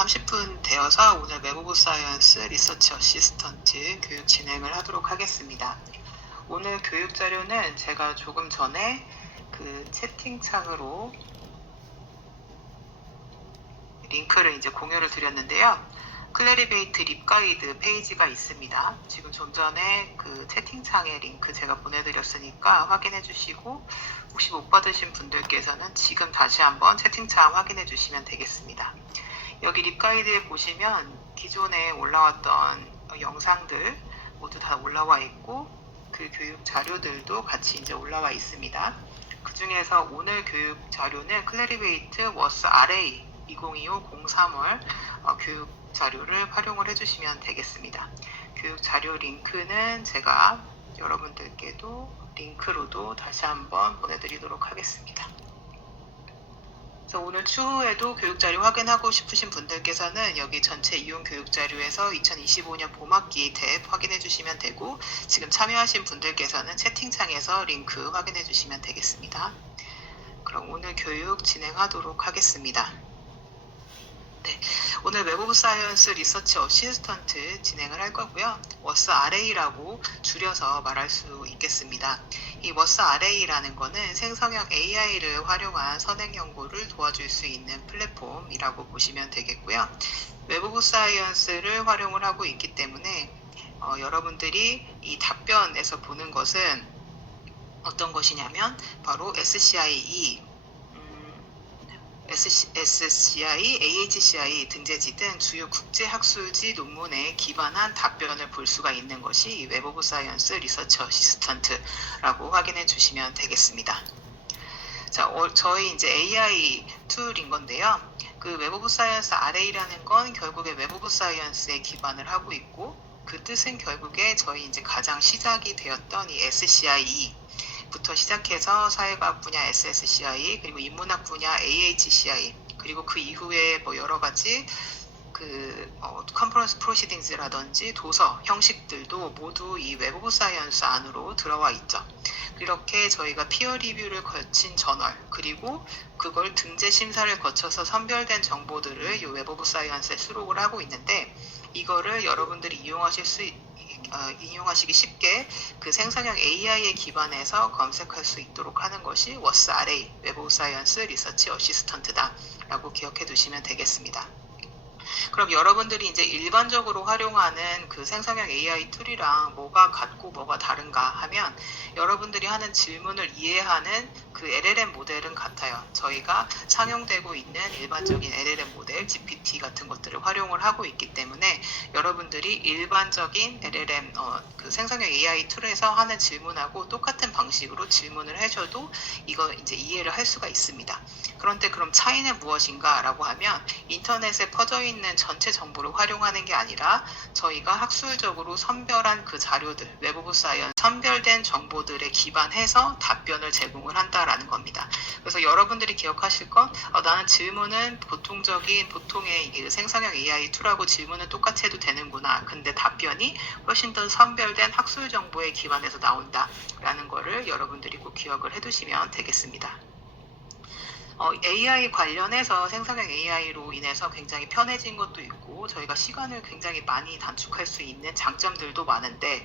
30분 되어서 오늘 웹 오브 사이언스 리서치 어시스턴트 교육 진행을 하도록 하겠습니다. 오늘 교육 자료는 제가 조금 전에 그 채팅창으로 링크를 이제 공유를 드렸는데요. 클래리베이트 립 가이드 페이지가 있습니다. 지금 좀 전에 그 채팅창에 링크 제가 보내드렸으니까 확인해 주시고, 혹시 못 받으신 분들께서는 지금 다시 한번 채팅창 확인해 주시면 되겠습니다. 여기 립 가이드에 보시면 기존에 올라왔던 영상들 모두 다 올라와 있고, 그 교육 자료들도 같이 이제 올라와 있습니다. 그 중에서 오늘 교육 자료는 클래리베이트 워스 RA 2025 03월 교육 자료를 활용을 해주시면 되겠습니다. 교육 자료 링크는 제가 여러분들께도 링크로도 다시 한번 보내드리도록 하겠습니다. 그래서 오늘 추후에도 교육자료 확인하고 싶으신 분들께서는 여기 전체 이용 교육자료에서 2025년 봄학기 탭 확인해 주시면 되고, 지금 참여하신 분들께서는 채팅창에서 링크 확인해 주시면 되겠습니다. 그럼 오늘 교육 진행하도록 하겠습니다. 네, 오늘 웹 오브 사이언스 리서치 어시스턴트 진행을 할 거고요. 워스 RA라고 줄여서 말할 수 있겠습니다. 이 워스 RA라는 거는 생성형 AI를 활용한 선행 연구를 도와줄 수 있는 플랫폼이라고 보시면 되겠고요. 웹 오브 사이언스를 활용을 하고 있기 때문에 여러분들이 이 답변에서 보는 것은 어떤 것이냐면 바로 SCIE, SCI, AHCI 등재지 등 주요 국제학술지 논문에 기반한 답변을 볼 수가 있는 것이 웹 오브 사이언스 리서치 어시스턴트라고 확인해 주시면 되겠습니다. 자, 저희 이제 AI 툴인 건데요. 그 웹 오브 사이언스 RA라는 건 결국에 웹 오브 사이언스에 기반을 하고 있고, 그 뜻은 결국에 저희 이제 가장 시작이 되었던 이 SCIE 부터 시작해서 사회과학 분야 SSCI, 그리고 인문학 분야 AHCI, 그리고 그 이후에 뭐 여러 가지 컨퍼런스 프로시딩스라든지 도서 형식들도 모두 이 웹 오브 사이언스 안으로 들어와 있죠. 이렇게 저희가 피어 리뷰를 거친 저널, 그리고 그걸 등재 심사를 거쳐서 선별된 정보들을 이 웹 오브 사이언스에 수록을 하고 있는데, 이거를 여러분들이 이용하시기 쉽게 그 생성형 AI에 기반해서 검색할 수 있도록 하는 것이 워스 RA, 웹 오브 사이언스 리서치 어시스턴트다 라고 기억해 두시면 되겠습니다. 그럼 여러분들이 이제 일반적으로 활용하는 그 생성형 AI 툴이랑 뭐가 같고 뭐가 다른가 하면, 여러분들이 하는 질문을 이해하는 그 LLM 모델은 같아요. 저희가 상용되고 있는 일반적인 LLM 모델, GPT 같은 것들을 활용을 하고 있기 때문에 여러분들이 일반적인 LLM, 그 생성형 AI 툴에서 하는 질문하고 똑같은 방식으로 질문을 해줘도 이거 이제 이해를 할 수가 있습니다. 그런데 그럼 차이는 무엇인가 라고 하면, 인터넷에 퍼져 있는 전체 정보를 활용하는 게 아니라 저희가 학술적으로 선별한 그 자료들, 웹 오브 사이언스 선별된 정보들에 기반해서 답변을 제공을 한다라는 겁니다. 그래서 여러분들이 기억하실 건, 나는 질문은 보통의 이게 생성형 AI 툴하고 질문은 똑같이 해도 되는구나. 근데 답변이 훨씬 더 선별된 학술 정보에 기반해서 나온다라는 거를 여러분들이 꼭 기억을 해두시면 되겠습니다. AI 관련해서 생성형 AI로 인해서 굉장히 편해진 것도 있고, 저희가 시간을 굉장히 많이 단축할 수 있는 장점들도 많은데,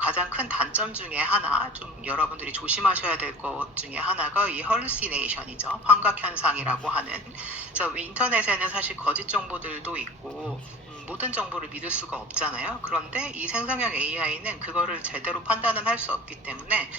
가장 큰 단점 중에 하나, 좀 여러분들이 조심하셔야 될 것 중에 하나가 이 hallucination이죠. 환각현상이라고 하는. 그래서 인터넷에는 사실 거짓 정보들도 있고, 모든 정보를 믿을 수가 없잖아요. 그런데 이 생성형 AI는 그거를 제대로 판단은 할 수 없기 때문에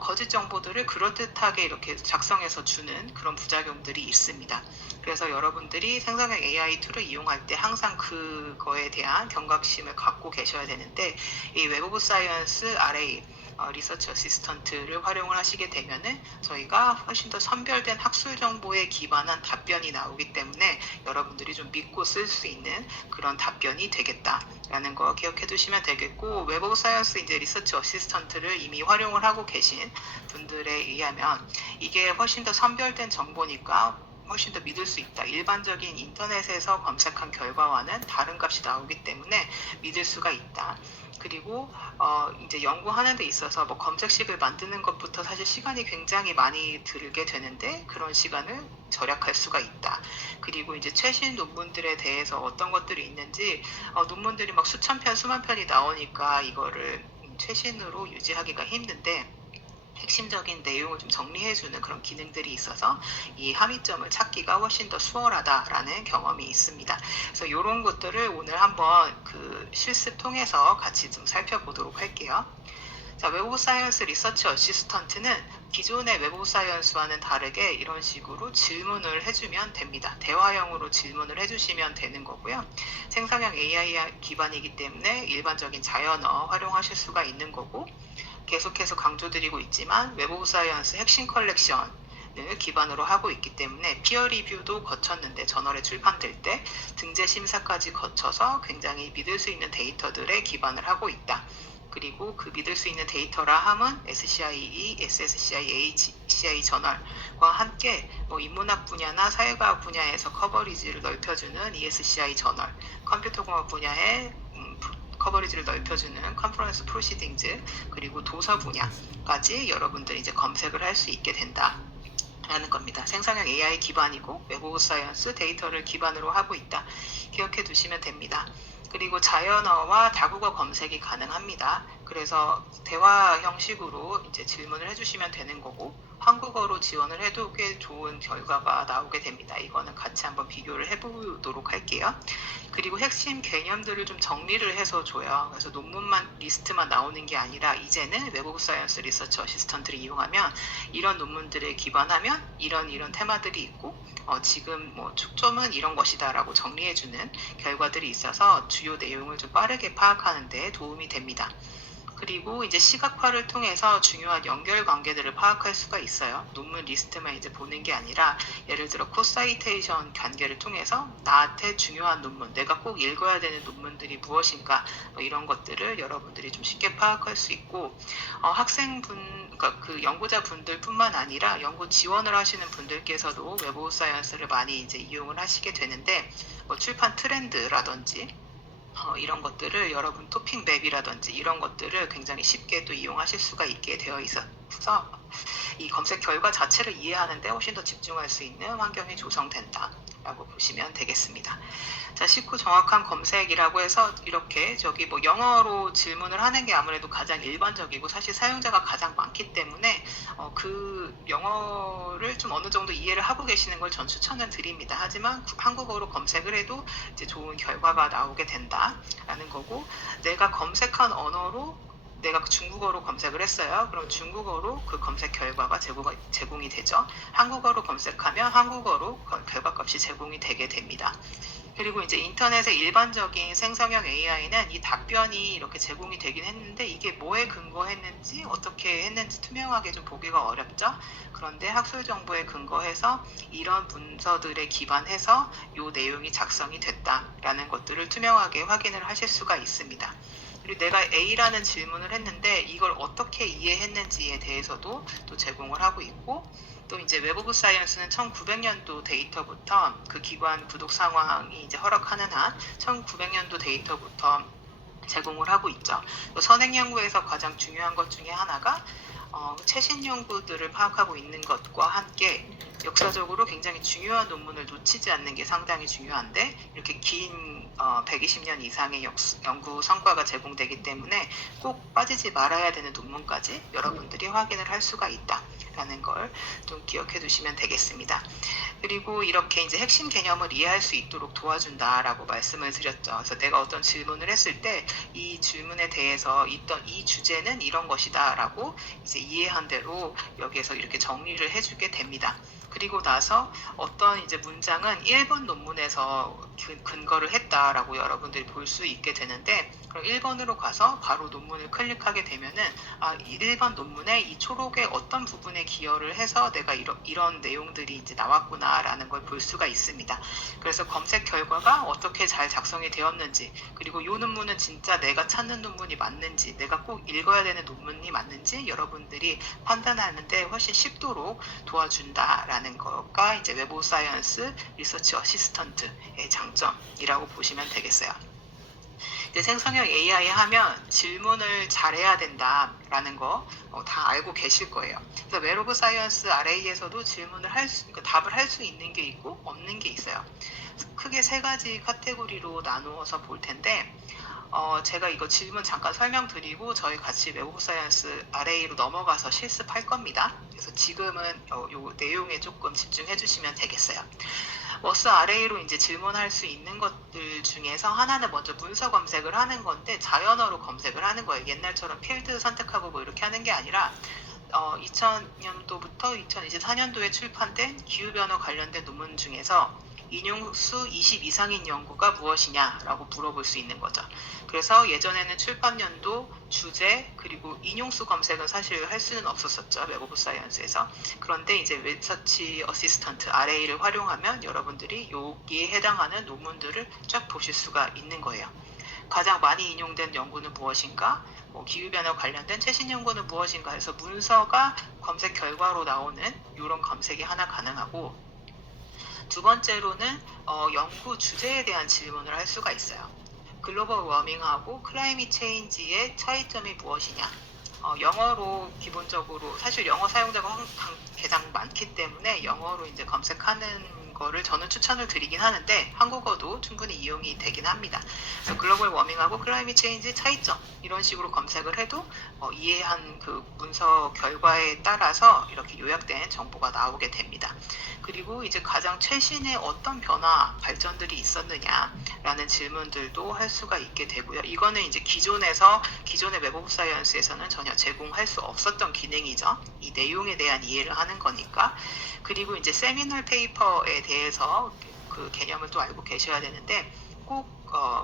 거짓 정보들을 그럴듯하게 이렇게 작성해서 주는 그런 부작용들이 있습니다. 그래서 여러분들이 생성형 AI 툴을 이용할 때 항상 그거에 대한 경각심을 갖고 계셔야 되는데, 이 웹 오브 사이언스 RA 리서치 어시스턴트를 활용을 하시게 되면은 저희가 훨씬 더 선별된 학술 정보에 기반한 답변이 나오기 때문에 여러분들이 좀 믿고 쓸 수 있는 그런 답변이 되겠다라는 거 기억해 두시면 되겠고, 웹 오브 사이언스 이제 리서치 어시스턴트를 이미 활용을 하고 계신 분들에 의하면 이게 훨씬 더 선별된 정보니까 훨씬 더 믿을 수 있다. 일반적인 인터넷에서 검색한 결과와는 다른 값이 나오기 때문에 믿을 수가 있다. 그리고 이제 연구하는 데 있어서 뭐 검색식을 만드는 것부터 사실 시간이 굉장히 많이 들게 되는데 그런 시간을 절약할 수가 있다. 그리고 이제 최신 논문들에 대해서 어떤 것들이 있는지 논문들이 막 수천 편, 수만 편이 나오니까 이거를 최신으로 유지하기가 힘든데 핵심적인 내용을 좀 정리해주는 그런 기능들이 있어서 이 함의점을 찾기가 훨씬 더 수월하다라는 경험이 있습니다. 그래서 이런 것들을 오늘 한번 그 실습 통해서 같이 좀 살펴보도록 할게요. 자, 웹 오브 사이언스 리서치 어시스턴트는 기존의 웹 오브 사이언스와는 다르게 이런 식으로 질문을 해주면 됩니다. 대화형으로 질문을 해주시면 되는 거고요. 생성형 AI 기반이기 때문에 일반적인 자연어 활용하실 수가 있는 거고 계속해서 강조드리고 있지만 웹 오브 사이언스 핵심 컬렉션을 기반으로 하고 있기 때문에 피어 리뷰도 거쳤는데 저널에 출판될 때 등재 심사까지 거쳐서 굉장히 믿을 수 있는 데이터들에 기반을 하고 있다. 그리고 그 믿을 수 있는 데이터라 함은 SCIE, SSCI, HCI 저널과 함께 뭐 인문학 분야나 사회과학 분야에서 커버리지를 넓혀주는 ESCI 저널, 컴퓨터공학 분야의 커버리지를 넓혀주는 컨퍼런스 프로시딩즈, 그리고 도서 분야까지 여러분들이 이제 검색을 할 수 있게 된다. 라는 겁니다. 생성형 AI 기반이고 웹 오브 사이언스 데이터를 기반으로 하고 있다. 기억해 두시면 됩니다. 그리고 자연어와 다국어 검색이 가능합니다. 그래서 대화 형식으로 이제 질문을 해주시면 되는 거고 한국어로 지원을 해도 꽤 좋은 결과가 나오게 됩니다. 이거는 같이 한번 비교를 해보도록 할게요. 그리고 핵심 개념들을 좀 정리를 해서 줘요. 그래서 논문만 리스트만 나오는 게 아니라 이제는 웹 오브 사이언스 리서치 어시스턴트를 이용하면 이런 논문들에 기반하면 이런 테마들이 있고 지금 뭐 축점은 이런 것이다 라고 정리해주는 결과들이 있어서 주요 내용을 좀 빠르게 파악하는 데 도움이 됩니다. 그리고 이제 시각화를 통해서 중요한 연결 관계들을 파악할 수가 있어요. 논문 리스트만 이제 보는 게 아니라 예를 들어 코사이테이션 관계를 통해서 나한테 중요한 논문, 내가 꼭 읽어야 되는 논문들이 무엇인가 뭐 이런 것들을 여러분들이 좀 쉽게 파악할 수 있고 그러니까 그 연구자분들뿐만 아니라 연구 지원을 하시는 분들께서도 웹 오브 사이언스를 많이 이제 이용을 하시게 되는데 뭐 출판 트렌드라든지 이런 것들을 여러분 토픽 맵이라든지 이런 것들을 굉장히 쉽게 또 이용하실 수가 있게 되어 있어서 이 검색 결과 자체를 이해하는 데 훨씬 더 집중할 수 있는 환경이 조성된다 라고 보시면 되겠습니다. 자, 쉽고 정확한 검색이라고 해서 이렇게 뭐 영어로 질문을 하는 게 아무래도 가장 일반적이고 사실 사용자가 가장 많기 때문에 그 영어를 좀 어느 정도 이해를 하고 계시는 걸 전 추천을 드립니다. 하지만 한국어로 검색을 해도 이제 좋은 결과가 나오게 된다라는 거고 내가 검색한 언어로 내가 중국어로 검색을 했어요. 그럼 중국어로 그 검색 결과가 제공이 되죠. 한국어로 검색하면 한국어로 결과값이 제공이 되게 됩니다. 그리고 이제 인터넷의 일반적인 생성형 AI는 이 답변이 이렇게 제공이 되긴 했는데 이게 뭐에 근거했는지 어떻게 했는지 투명하게 좀 보기가 어렵죠. 그런데 학술 정보에 근거해서 이런 문서들에 기반해서 이 내용이 작성이 됐다라는 것들을 투명하게 확인을 하실 수가 있습니다. 그리고 내가 A라는 질문을 했는데 이걸 어떻게 이해했는지에 대해서도 또 제공을 하고 있고 또 이제 웹 오브 사이언스는 1900년도 데이터부터 그 기관 구독 상황이 이제 허락하는 한 1900년도 데이터부터 제공을 하고 있죠. 또 선행 연구에서 가장 중요한 것 중에 하나가 최신 연구들을 파악하고 있는 것과 함께 역사적으로 굉장히 중요한 논문을 놓치지 않는 게 상당히 중요한데 이렇게 긴 120년 이상의 연구 성과가 제공되기 때문에 꼭 빠지지 말아야 되는 논문까지 여러분들이 확인을 할 수가 있다라는 걸 좀 기억해 두시면 되겠습니다. 그리고 이렇게 이제 핵심 개념을 이해할 수 있도록 도와준다라고 말씀을 드렸죠. 그래서 내가 어떤 질문을 했을 때 이 질문에 대해서 있던 이 주제는 이런 것이다라고 이제 이해한 대로 여기에서 이렇게 정리를 해주게 됩니다. 그리고 나서 어떤 이제 문장은 1번 논문에서 근거를 했다라고 여러분들이 볼 수 있게 되는데 그럼 1번으로 가서 바로 논문을 클릭하게 되면은 1번 논문의 이 초록의 어떤 부분에 기여를 해서 내가 이런 내용들이 이제 나왔구나라는 걸 볼 수가 있습니다. 그래서 검색 결과가 어떻게 잘 작성이 되었는지 그리고 이 논문은 진짜 내가 찾는 논문이 맞는지 내가 꼭 읽어야 되는 논문이 맞는지 여러분들이 판단하는데 훨씬 쉽도록 도와준다라는 AI라는 거가 이제 웹 오브 사이언스 리서치 어시스턴트의 장점이라고 보시면 되겠어요. 이제 생성형 AI 하면 질문을 잘해야 된다라는 거 다 알고 계실 거예요. 그래서 웹 오브 사이언스 RA에서도 질문을 그러니까 답을 할 수 있는 게 있고 없는 게 있어요. 크게 세 가지 카테고리로 나누어서 볼 텐데 제가 이거 질문 잠깐 설명드리고 저희 같이 웹 오브 사이언스 RA로 넘어가서 실습할 겁니다. 그래서 지금은 요 내용에 조금 집중해 주시면 되겠어요. 워스 RA로 이제 질문할 수 있는 것들 중에서 하나는 먼저 문서 검색을 하는 건데 자연어로 검색을 하는 거예요. 옛날처럼 필드 선택하고 뭐 이렇게 하는 게 아니라 2000년도부터 2024년도에 출판된 기후변화 관련된 논문 중에서 인용수 20 이상인 연구가 무엇이냐라고 물어볼 수 있는 거죠. 그래서 예전에는 출판연도, 주제, 그리고 인용수 검색은 사실 할 수는 없었었죠. 웹 오브 사이언스에서. 그런데 이제 리서치 어시스턴트 RA를 활용하면 여러분들이 여기에 해당하는 논문들을 쫙 보실 수가 있는 거예요. 가장 많이 인용된 연구는 무엇인가? 기후변화 관련된 최신 연구는 무엇인가 해서 문서가 검색 결과로 나오는 이런 검색이 하나 가능하고, 두 번째로는 연구 주제에 대한 질문을 할 수가 있어요. 글로벌 워밍하고 클라이밋 체인지의 차이점이 무엇이냐? 영어로 기본적으로 사실 영어 사용자가 가장 많기 때문에 영어로 이제 검색하는 거를 저는 추천을 드리긴 하는데 한국어도 충분히 이용이 되긴 합니다. 그래서 글로벌 워밍하고 클라이밋 체인지 차이점 이런 식으로 검색을 해도 이해한 그 문서 결과에 따라서 이렇게 요약된 정보가 나오게 됩니다. 그리고 이제 가장 최신의 어떤 변화 발전들이 있었느냐라는 질문들도 할 수가 있게 되고요. 이거는 이제 기존의 웹 오브 사이언스에서는 전혀 제공할 수 없었던 기능이죠. 이 내용에 대한 이해를 하는 거니까. 그리고 이제 세미널 페이퍼에 대해서 그 개념을 또 알고 계셔야 되는데 꼭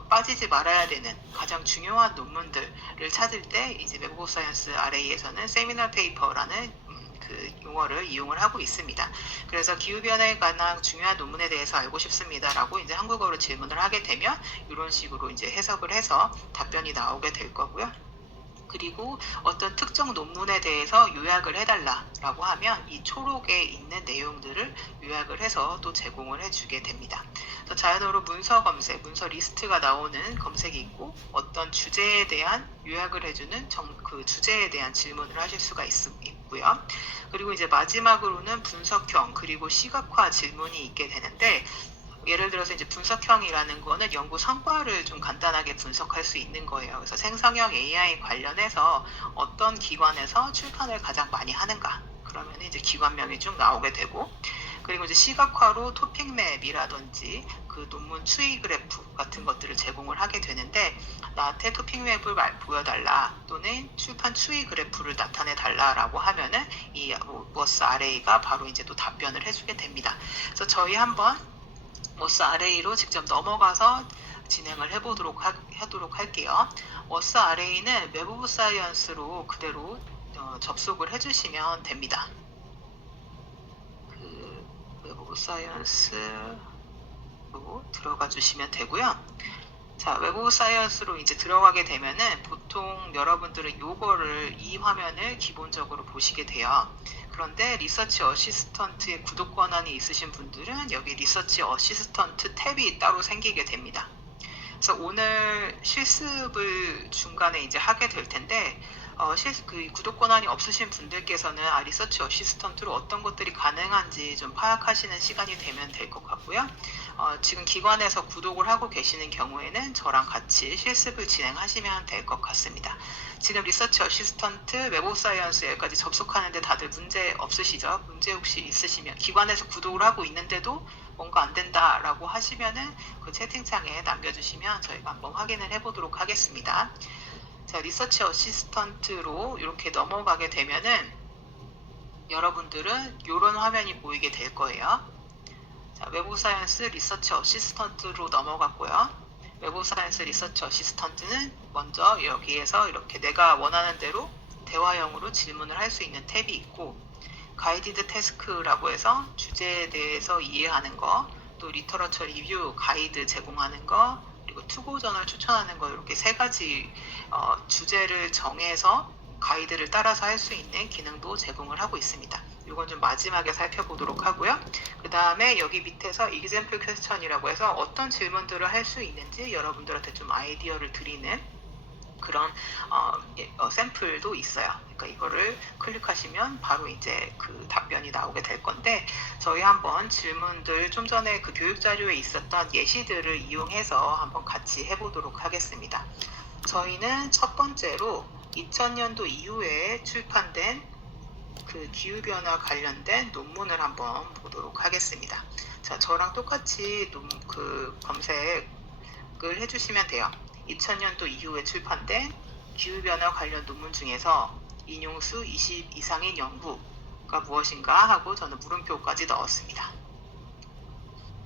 빠지지 말아야 되는 가장 중요한 논문들을 찾을 때 이제 웹 오브 사이언스 RA에서는 세미널 페이퍼라는 그 용어를 이용을 하고 있습니다. 그래서 기후변화에 관한 중요한 논문에 대해서 알고 싶습니다라고 이제 한국어로 질문을 하게 되면 이런 식으로 이제 해석을 해서 답변이 나오게 될 거고요. 그리고 어떤 특정 논문에 대해서 요약을 해달라라고 하면 이 초록에 있는 내용들을 요약을 해서 또 제공을 해주게 됩니다. 그래서 자연어로 문서 검색, 문서 리스트가 나오는 검색이 있고 어떤 주제에 대한 요약을 해주는 그 주제에 대한 질문을 하실 수가 있고요. 그리고 이제 마지막으로는 분석형 그리고 시각화 질문이 있게 되는데 예를 들어서 이제 분석형이라는 거는 연구 성과를 좀 간단하게 분석할 수 있는 거예요. 그래서 생성형 AI 관련해서 어떤 기관에서 출판을 가장 많이 하는가? 그러면 이제 기관명이 쭉 나오게 되고, 그리고 이제 시각화로 토픽맵이라든지 그 논문 추이 그래프 같은 것들을 제공을 하게 되는데, 나한테 토픽맵을 보여달라 또는 출판 추이 그래프를 나타내 달라라고 하면은 이 워스 RA가 바로 이제 또 답변을 해주게 됩니다. 그래서 저희 한번 워스 RA로 직접 넘어가서 진행을 하도록 할게요. 워스 RA는 웹 오브 사이언스로 그대로 접속을 해주시면 됩니다. 그 웹 오브 사이언스로 들어가 주시면 되고요. 자, 웹 오브 사이언스로 이제 들어가게 되면은 보통 여러분들은 이 화면을 기본적으로 보시게 돼요. 그런데 리서치 어시스턴트의 구독 권한이 있으신 분들은 여기 리서치 어시스턴트 탭이 따로 생기게 됩니다. 그래서 오늘 실습을 중간에 이제 하게 될 텐데 그 구독 권한이 없으신 분들께서는 리서치 어시스턴트로 어떤 것들이 가능한지 좀 파악하시는 시간이 되면 될 것 같고요. 지금 기관에서 구독을 하고 계시는 경우에는 저랑 같이 실습을 진행하시면 될 것 같습니다. 지금 리서치 어시스턴트 웹 오브 사이언스 여기까지 접속하는데 다들 문제 없으시죠? 문제 혹시 있으시면 기관에서 구독을 하고 있는데도 뭔가 안 된다라고 하시면은 그 채팅창에 남겨주시면 저희가 한번 확인을 해보도록 하겠습니다. 자, 리서치 어시스턴트로 이렇게 넘어가게 되면은 여러분들은 이런 화면이 보이게 될 거예요. 자, 웹 오브 사이언스 리서치 어시스턴트로 넘어갔고요. 웹 오브 사이언스 리서치 어시스턴트는 먼저 여기에서 이렇게 내가 원하는 대로 대화형으로 질문을 할 수 있는 탭이 있고, 가이디드 태스크라고 해서 주제에 대해서 이해하는 거, 또 리터러처 리뷰 가이드 제공하는 거, 그리고 투고 저널 추천하는 거, 이렇게 세 가지 주제를 정해서 가이드를 따라서 할 수 있는 기능도 제공을 하고 있습니다. 이건 좀 마지막에 살펴보도록 하고요. 그 다음에 여기 밑에서 example question이라고 해서 어떤 질문들을 할 수 있는지 여러분들한테 좀 아이디어를 드리는 그런 샘플도 있어요. 그러니까 이거를 클릭하시면 바로 이제 그 답변이 나오게 될 건데, 저희 한번 질문들 좀 전에 그 교육 자료에 있었던 예시들을 이용해서 한번 같이 해보도록 하겠습니다. 저희는 첫 번째로 2000년도 이후에 출판된 그 기후변화 관련된 논문을 한번 보도록 하겠습니다. 자, 저랑 똑같이 검색을 해주시면 돼요. 2000년도 이후에 출판된 기후변화 관련 논문 중에서 인용수 20 이상인 연구가 무엇인가 하고 저는 물음표까지 넣었습니다.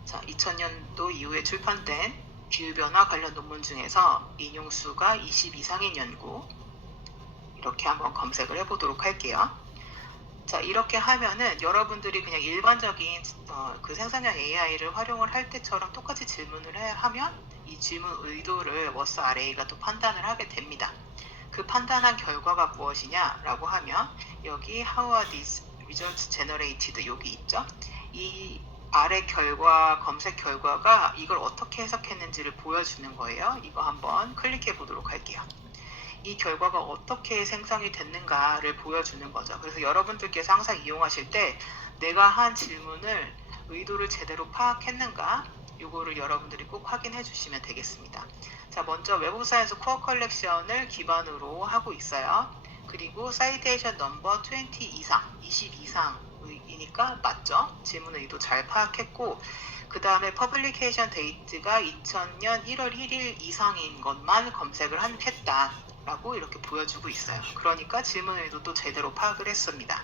자, 2000년도 이후에 출판된 기후변화 관련 논문 중에서 인용수가 20 이상인 연구, 이렇게 한번 검색을 해보도록 할게요. 자, 이렇게 하면은 여러분들이 그냥 일반적인 그 생성형 AI를 활용을 할 때처럼 똑같이 질문을 하면 이 질문 의도를 워스 RA가 또 판단을 하게 됩니다. 그 판단한 결과가 무엇이냐라고 하면 여기 How are these results generated 여기 있죠. 이 아래 검색 결과가 이걸 어떻게 해석했는지를 보여주는 거예요. 이거 한번 클릭해 보도록 할게요. 이 결과가 어떻게 생성이 됐는가를 보여주는 거죠. 그래서 여러분들께서 항상 이용하실 때 내가 한 질문을 의도를 제대로 파악했는가, 이거를 여러분들이 꼭 확인해 주시면 되겠습니다. 자, 먼저 웹 오브 사이언스 코어 컬렉션을 기반으로 하고 있어요. 그리고 사이테이션 넘버 20 이상이니까 맞죠? 질문 의도 잘 파악했고, 그 다음에 퍼블리케이션 데이트가 2000년 1월 1일 이상인 것만 검색을 했다 라고 이렇게 보여주고 있어요. 그러니까 질문 의도도 제대로 파악을 했습니다.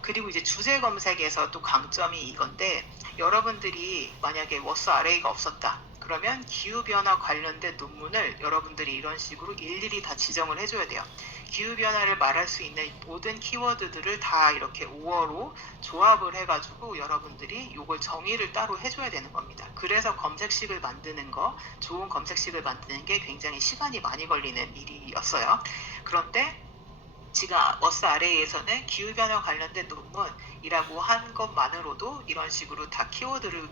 그리고 이제 주제 검색에서 또 강점이 이건데, 여러분들이 만약에 워스 RA가 없었다 그러면 기후변화 관련된 논문을 여러분들이 이런 식으로 일일이 다 지정을 해줘야 돼요. 기후변화를 말할 수 있는 모든 키워드들을 다 이렇게 5어로 조합을 해가지고 여러분들이 이걸 정의를 따로 해줘야 되는 겁니다. 그래서 검색식을 만드는 거, 좋은 검색식을 만드는 게 굉장히 시간이 많이 걸리는 일이었어요. 그런데 지금 워스 RA에서는 기후변화 관련된 논문이라고 한 것만으로도 이런 식으로 다 키워드를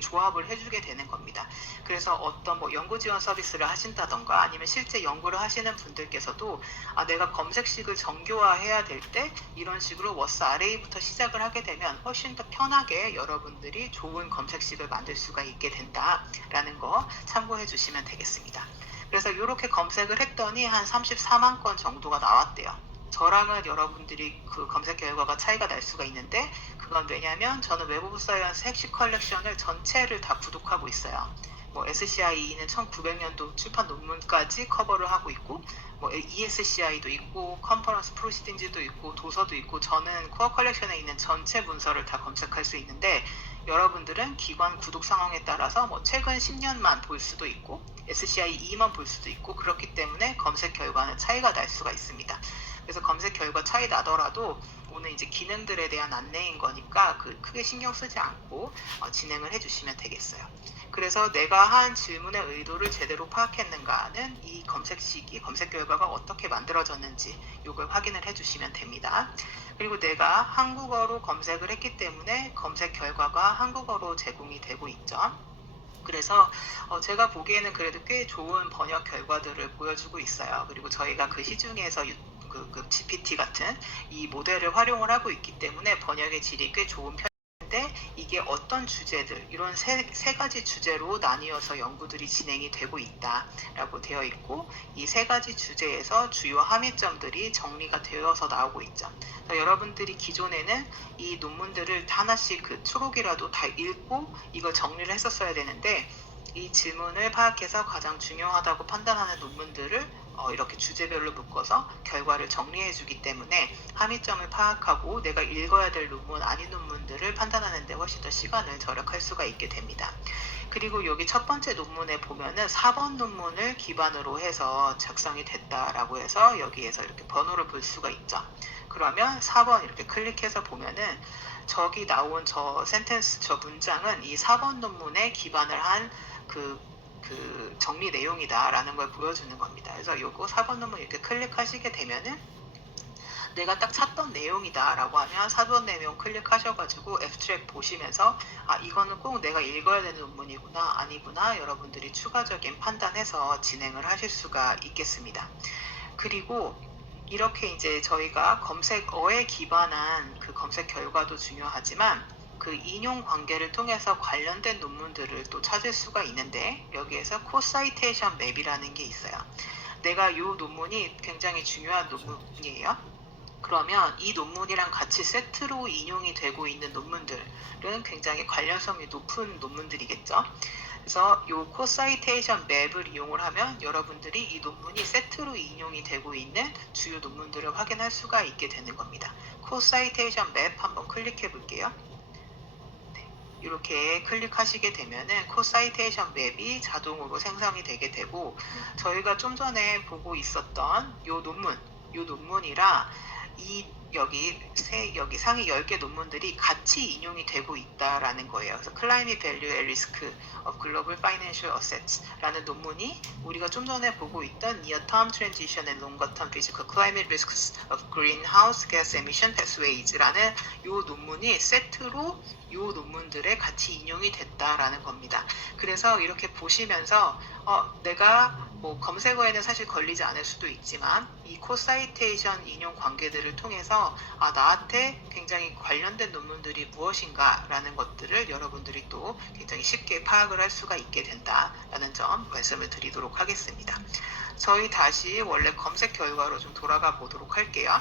조합을 해주게 되는 겁니다. 그래서 어떤 연구 지원 서비스를 하신다던가 아니면 실제 연구를 하시는 분들께서도 내가 검색식을 정교화해야 될 때 이런 식으로 워스 RA부터 시작을 하게 되면 훨씬 더 편하게 여러분들이 좋은 검색식을 만들 수가 있게 된다라는 거 참고해 주시면 되겠습니다. 그래서 이렇게 검색을 했더니 한 34만 건 정도가 나왔대요. 저랑은 여러분들이 그 검색 결과가 차이가 날 수가 있는데, 그건 왜냐면 저는 웹 오브 사이언스 핵심 컬렉션을 전체를 다 구독하고 있어요. SCIE는 1900년도 출판 논문까지 커버를 하고 있고, ESCI도 있고, 컨퍼런스 프로시딩즈도 있고, 도서도 있고, 저는 코어 컬렉션에 있는 전체 문서를 다 검색할 수 있는데, 여러분들은 기관 구독 상황에 따라서 최근 10년만 볼 수도 있고, SCIE만 볼 수도 있고, 그렇기 때문에 검색 결과는 차이가 날 수가 있습니다. 그래서 검색 결과 차이 나더라도 오늘 이제 기능들에 대한 안내인 거니까 크게 신경 쓰지 않고 진행을 해주시면 되겠어요. 그래서 내가 한 질문의 의도를 제대로 파악했는가는 이 검색 결과가 어떻게 만들어졌는지 이걸 확인을 해주시면 됩니다. 그리고 내가 한국어로 검색을 했기 때문에 검색 결과가 한국어로 제공이 되고 있죠. 그래서 제가 보기에는 그래도 꽤 좋은 번역 결과들을 보여주고 있어요. 그리고 저희가 그 시중에서 GPT 같은 이 모델을 활용을 하고 있기 때문에 번역의 질이 꽤 좋은 편인데, 이게 어떤 주제들, 이런 세 가지 주제로 나뉘어서 연구들이 진행이 되고 있다라고 되어 있고, 이 세 가지 주제에서 주요 함의점들이 정리가 되어서 나오고 있죠. 여러분들이 기존에는 이 논문들을 하나씩 초록이라도 다 읽고 이걸 정리를 했었어야 되는데, 이 질문을 파악해서 가장 중요하다고 판단하는 논문들을 이렇게 주제별로 묶어서 결과를 정리해 주기 때문에 함의점을 파악하고 내가 읽어야 될 논문 아닌 논문들을 판단하는 데 훨씬 더 시간을 절약할 수가 있게 됩니다. 그리고 여기 첫 번째 논문에 보면은 4번 논문을 기반으로 해서 작성이 됐다라고 해서 여기에서 이렇게 번호를 볼 수가 있죠. 그러면 4번 이렇게 클릭해서 보면은 저기 나온 저 문장은 이 4번 논문에 기반을 한 정리 내용이다라는 걸 보여주는 겁니다. 그래서 요거 4번 논문 이렇게 클릭하시게 되면은 내가 딱 찾던 내용이다 라고 하면 사본 내용 클릭하셔가지고 애브스트랙 보시면서 이거는 꼭 내가 읽어야 되는 논문이구나 아니구나 여러분들이 추가적인 판단해서 진행을 하실 수가 있겠습니다. 그리고 이렇게 이제 저희가 검색어에 기반한 그 검색 결과도 중요하지만 그 인용 관계를 통해서 관련된 논문들을 또 찾을 수가 있는데 여기에서 코사이테이션 맵이라는 게 있어요. 내가 이 논문이 굉장히 중요한 논문이에요. 그러면 이 논문이랑 같이 세트로 인용이 되고 있는 논문들은 굉장히 관련성이 높은 논문들이겠죠. 그래서 이 코사이테이션 맵을 이용을 하면 여러분들이 이 논문이 세트로 인용이 되고 있는 주요 논문들을 확인할 수가 있게 되는 겁니다. 코사이테이션 맵 한번 클릭해 볼게요. 이렇게 클릭하시게 되면은 코사이테이션 맵이 자동으로 생성이 되게 되고 저희가 좀 전에 보고 있었던 이 논문이랑 여기 상위 10개 논문들이 같이 인용이 되고 있다라는 거예요. 그래서 Climate Value and Risk of Global Financial Assets라는 논문이 우리가 좀 전에 보고 있던 Near Term Transition and Longer Term Physical Climate Risks of Greenhouse Gas Emission Pathways라는 이 논문이 세트로 이 논문들에 같이 인용이 됐다라는 겁니다. 그래서 이렇게 보시면서 내가 뭐 검색어에는 사실 걸리지 않을 수도 있지만 이 코사이테이션 인용 관계들을 통해서 나한테 굉장히 관련된 논문들이 무엇인가 라는 것들을 여러분들이 또 굉장히 쉽게 파악을 할 수가 있게 된다라는 점 말씀을 드리도록 하겠습니다. 저희 다시 원래 검색 결과로 좀 돌아가 보도록 할게요.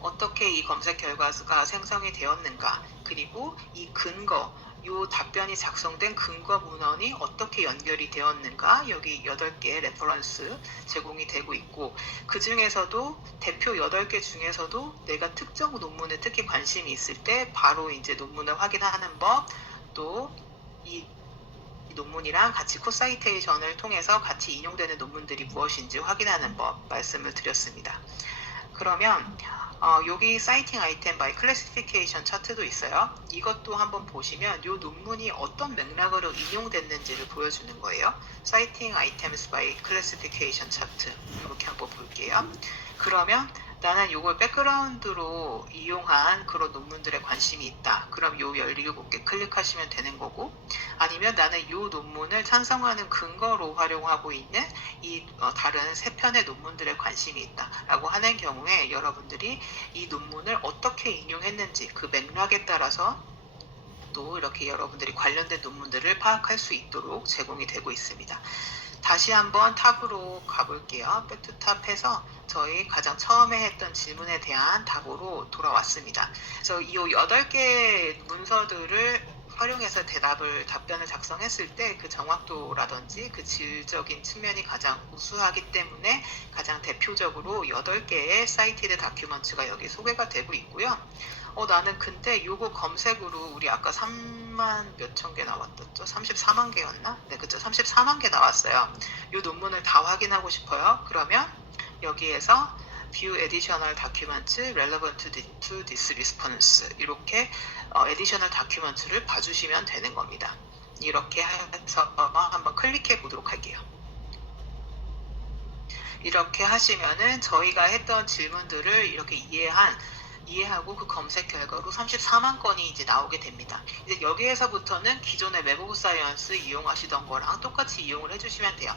어떻게 이 검색 결과가 생성이 되었는가, 그리고 이 근거, 이 답변이 작성된 근거 문헌이 어떻게 연결이 되었는가, 여기 8개의 레퍼런스 제공이 되고 있고, 그 중에서도 대표 8개 중에서도 내가 특정 논문에 특히 관심이 있을 때 바로 이제 논문을 확인하는 법, 또 이 논문이랑 같이 코사이테이션을 통해서 같이 인용되는 논문들이 무엇인지 확인하는 법 말씀을 드렸습니다. 그러면 여기 사이팅 아이템 바이 클래시피케이션 차트도 있어요. 이것도 한번 보시면 이 논문이 어떤 맥락으로 인용됐는지를 보여주는 거예요. 사이팅 아이템스 바이 클래시피케이션 차트 이렇게 한번 볼게요. 그러면 나는 이걸 백그라운드로 이용한 그런 논문들에 관심이 있다. 그럼 이 17개 클릭하시면 되는 거고, 아니면 나는 이 논문을 찬성하는 근거로 활용하고 있는 이 다른 3편의 논문들에 관심이 있다 라고 하는 경우에 여러분들이 이 논문을 어떻게 인용했는지 그 맥락에 따라서 또 이렇게 여러분들이 관련된 논문들을 파악할 수 있도록 제공이 되고 있습니다. 다시 한번 탑으로 가볼게요. 백투탑해서 저희 가장 처음에 했던 질문에 대한 답으로 돌아왔습니다. 그래서 이 8개 문서들을 활용해서 답변을 작성했을 때 그 정확도라든지 그 질적인 측면이 가장 우수하기 때문에 가장 대표적으로 8개의 사이티드 다큐먼트가 여기 소개가 되고 있고요. 나는 근데 요거 검색으로 우리 아까 3만 몇천 개 나왔었죠? 34만 개였나? 네, 그쵸. 34만 개 나왔어요. 요 논문을 다 확인하고 싶어요. 그러면 여기에서 View Additional Documents Relevant to this Response 이렇게 Additional Documents를 봐주시면 되는 겁니다. 이렇게 해서 한번 클릭해 보도록 할게요. 이렇게 하시면은 저희가 했던 질문들을 이렇게 이해하고 그 검색 결과로 34만 건이 이제 나오게 됩니다. 이제 여기에서부터는 기존의 웹 오브 사이언스 이용하시던 거랑 똑같이 이용을 해주시면 돼요.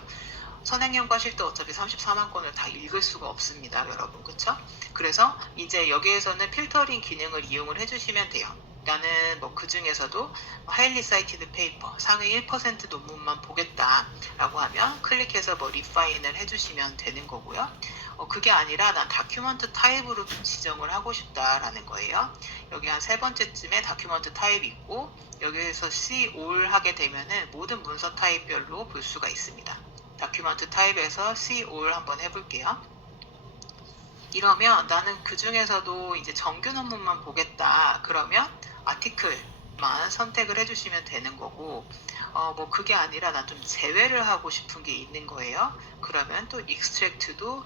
선행연구 하실 때 어차피 34만 건을 다 읽을 수가 없습니다, 여러분. 그쵸? 그래서 이제 여기에서는 필터링 기능을 이용을 해주시면 돼요. 나는 뭐 그 중에서도 하일리 사이티드 페이퍼 상위 1% 논문만 보겠다라고 하면 클릭해서 뭐 리파인을 해주시면 되는 거고요. 그게 아니라 난 다큐먼트 타입으로 지정을 하고 싶다라는 거예요. 여기 한 3번째쯤에 다큐먼트 타입이 있고 여기에서 See All 하게 되면은 모든 문서 타입별로 볼 수가 있습니다. 다큐먼트 타입에서 See All 한번 해볼게요. 이러면 나는 그 중에서도 이제 정규 논문만 보겠다. 그러면 아티클만 선택을 해주시면 되는 거고, 뭐 그게 아니라 난 좀 제외를 하고 싶은 게 있는 거예요. 그러면 또 익스트랙트도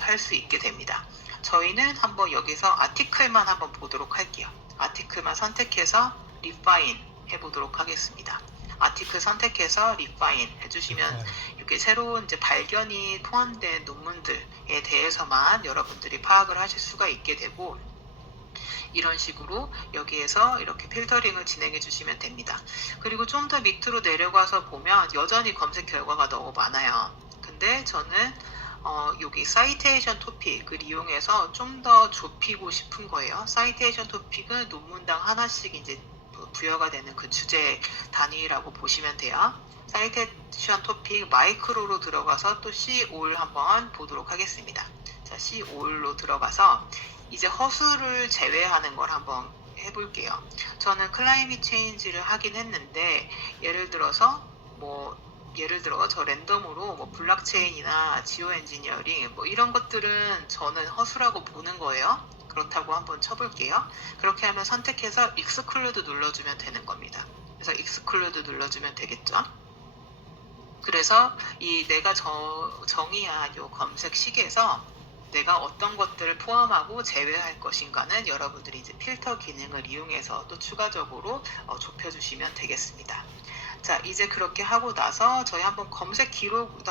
할 수 있게 됩니다. 저희는 한번 여기서 아티클만 한번 보도록 할게요. 아티클만 선택해서 리파인 해보도록 하겠습니다. 아티클 선택해서 리파인 해주시면 이렇게 새로운 이제 발견이 포함된 논문들에 대해서만 여러분들이 파악을 하실 수가 있게 되고, 이런 식으로 여기에서 이렇게 필터링을 진행해 주시면 됩니다. 그리고 좀 더 밑으로 내려가서 보면 여전히 검색 결과가 너무 많아요. 근데 저는 여기 사이테이션 토픽을 이용해서 좀 더 좁히고 싶은 거예요. 사이테이션 토픽은 논문당 하나씩 이제 부여가 되는 그 주제 단위라고 보시면 돼요. 사이테이션 토픽 마이크로로 들어가서 또 C5를 한번 보도록 하겠습니다. 자, C5로 들어가서 이제 허수를 제외하는 걸 한번 해볼게요. 저는 클라이밋 체인지를 하긴 했는데, 예를 들어 저 랜덤으로 블록체인이나 지오 엔지니어링 이런 것들은 저는 허수라고 보는 거예요. 그렇다고 한번 쳐볼게요. 그렇게 하면 선택해서 exclude 눌러주면 되는 겁니다. 그래서 exclude 눌러주면 되겠죠. 그래서 이 내가 정의한 요 검색식에서 내가 어떤 것들을 포함하고 제외할 것인가는 여러분들이 이제 필터 기능을 이용해서 또 추가적으로 좁혀주시면 되겠습니다. 자, 이제 그렇게 하고 나서 저희 한번 검색 기록,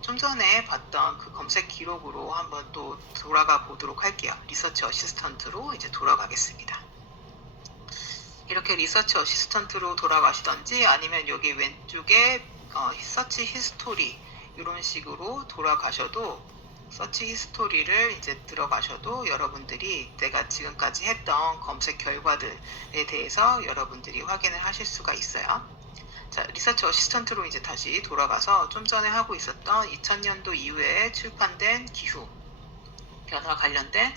좀 전에 봤던 그 검색 기록으로 한번 또 돌아가 보도록 할게요. 리서치 어시스턴트로 이제 돌아가겠습니다. 이렇게 리서치 어시스턴트로 돌아가시던지, 아니면 여기 왼쪽에 서치 히스토리 이런 식으로 돌아가셔도, 서치 히스토리를 이제 들어가셔도 여러분들이 내가 지금까지 했던 검색 결과들에 대해서 여러분들이 확인을 하실 수가 있어요. 자, 리서치 어시스턴트로 이제 다시 돌아가서 좀 전에 하고 있었던 2000년도 이후에 출판된 기후 변화 관련된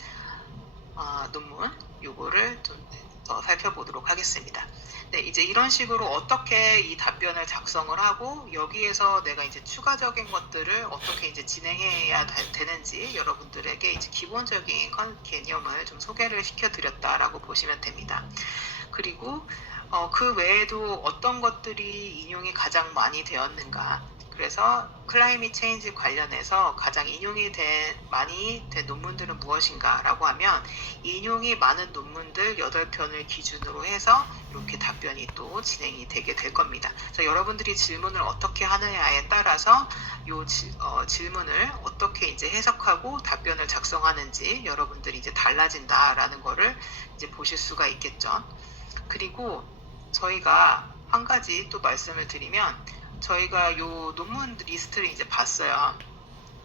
논문, 요거를 좀 더 살펴보도록 하겠습니다. 네, 이제 이런 식으로 어떻게 이 답변을 작성을 하고 여기에서 내가 이제 추가적인 것들을 어떻게 이제 진행해야 되는지 여러분들에게 이제 기본적인 개념을 좀 소개를 시켜드렸다라고 보시면 됩니다. 그리고 그 외에도 어떤 것들이 인용이 가장 많이 되었는가, 그래서 클라이밋 체인지 관련해서 가장 인용이 많이 된 논문들은 무엇인가 라고 하면, 인용이 많은 논문들 8편을 기준으로 해서 이렇게 답변이 또 진행이 되게 될 겁니다. 그래서 여러분들이 질문을 어떻게 하느냐에 따라서 이 질문을 어떻게 이제 해석하고 답변을 작성하는지 여러분들이 이제 달라진다라는 거를 이제 보실 수가 있겠죠. 그리고 저희가 한 가지 또 말씀을 드리면, 저희가 요 논문 리스트를 이제 봤어요.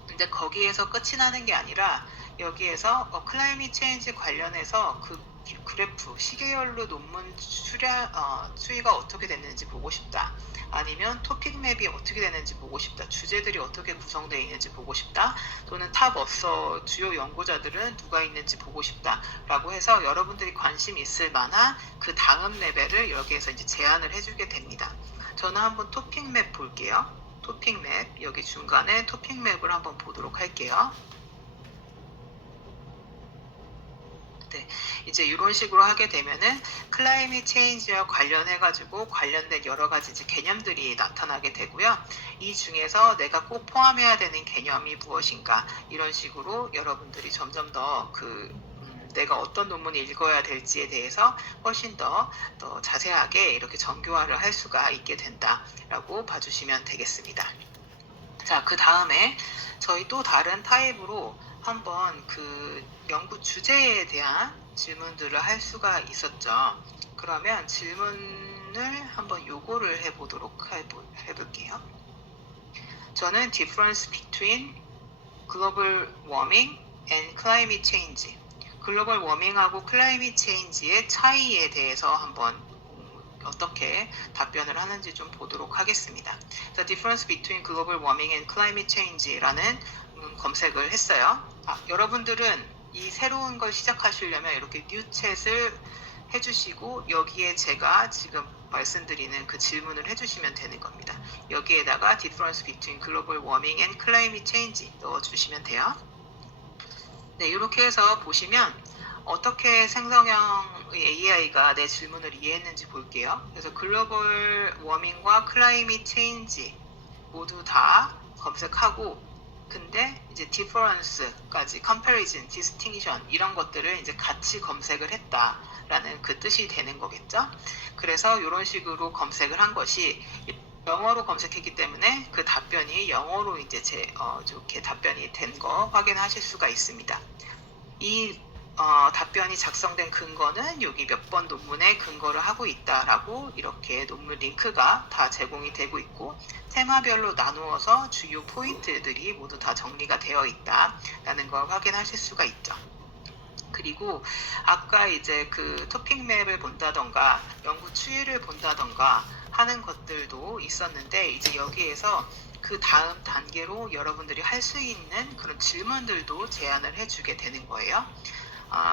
근데 거기에서 끝이 나는 게 아니라 여기에서 클라이밋 체인지 관련해서 그 그래프, 시계열로 논문 추이가 어떻게 됐는지 보고 싶다. 아니면 토픽 맵이 어떻게 되는지 보고 싶다. 주제들이 어떻게 구성되어 있는지 보고 싶다. 또는 탑 어서 주요 연구자들은 누가 있는지 보고 싶다. 라고 해서 여러분들이 관심 있을 만한 그 다음 레벨을 여기에서 이제 제안을 해주게 됩니다. 저는 한번 토픽 맵 볼게요. 토픽 맵, 여기 중간에 토픽 맵을 한번 보도록 할게요. 네, 이제 이런 식으로 하게 되면은 클라이밋 체인지와 관련해가지고 관련된 여러 가지 이제 개념들이 나타나게 되고요. 이 중에서 내가 꼭 포함해야 되는 개념이 무엇인가, 이런 식으로 여러분들이 점점 더 내가 어떤 논문을 읽어야 될지에 대해서 훨씬 더 자세하게 이렇게 정교화를 할 수가 있게 된다라고 봐주시면 되겠습니다. 자, 그 다음에 저희 또 다른 타입으로 한번 그 연구 주제에 대한 질문들을 할 수가 있었죠. 그러면 질문을 한번 요거를 해볼게요. 저는 difference between global warming and climate change, 글로벌 워밍하고 클라이밋 체인지의 차이에 대해서 한번 어떻게 답변을 하는지 좀 보도록 하겠습니다. The difference between global warming and climate change라는 검색을 했어요. 여러분들은 이 새로운 걸 시작하시려면 이렇게 뉴 챗을 해주시고 여기에 제가 지금 말씀드리는 그 질문을 해주시면 되는 겁니다. 여기에다가 difference between global warming and climate change 넣어주시면 돼요. 네, 이렇게 해서 보시면 어떻게 생성형 AI가 내 질문을 이해했는지 볼게요. 그래서 글로벌 워밍과 클라이밋 체인지 모두 다 검색하고, 근데 이제 difference까지 comparison, distinction 이런 것들을 이제 같이 검색을 했다 라는 그 뜻이 되는 거겠죠. 그래서 이런 식으로 검색을 한 것이 영어로 검색했기 때문에 그 답변이 영어로 이제 이렇게 답변이 된 거 확인하실 수가 있습니다. 이 답변이 작성된 근거는 여기 몇 번 논문에 근거를 하고 있다라고 이렇게 논문 링크가 다 제공이 되고 있고 테마별로 나누어서 주요 포인트들이 모두 다 정리가 되어 있다라는 걸 확인하실 수가 있죠. 그리고 아까 이제 그 토픽 맵을 본다던가 연구 추이를 본다던가 하는 것들도 있었는데 이제 여기에서 그 다음 단계로 여러분들이 할 수 있는 그런 질문들도 제안을 해주게 되는 거예요.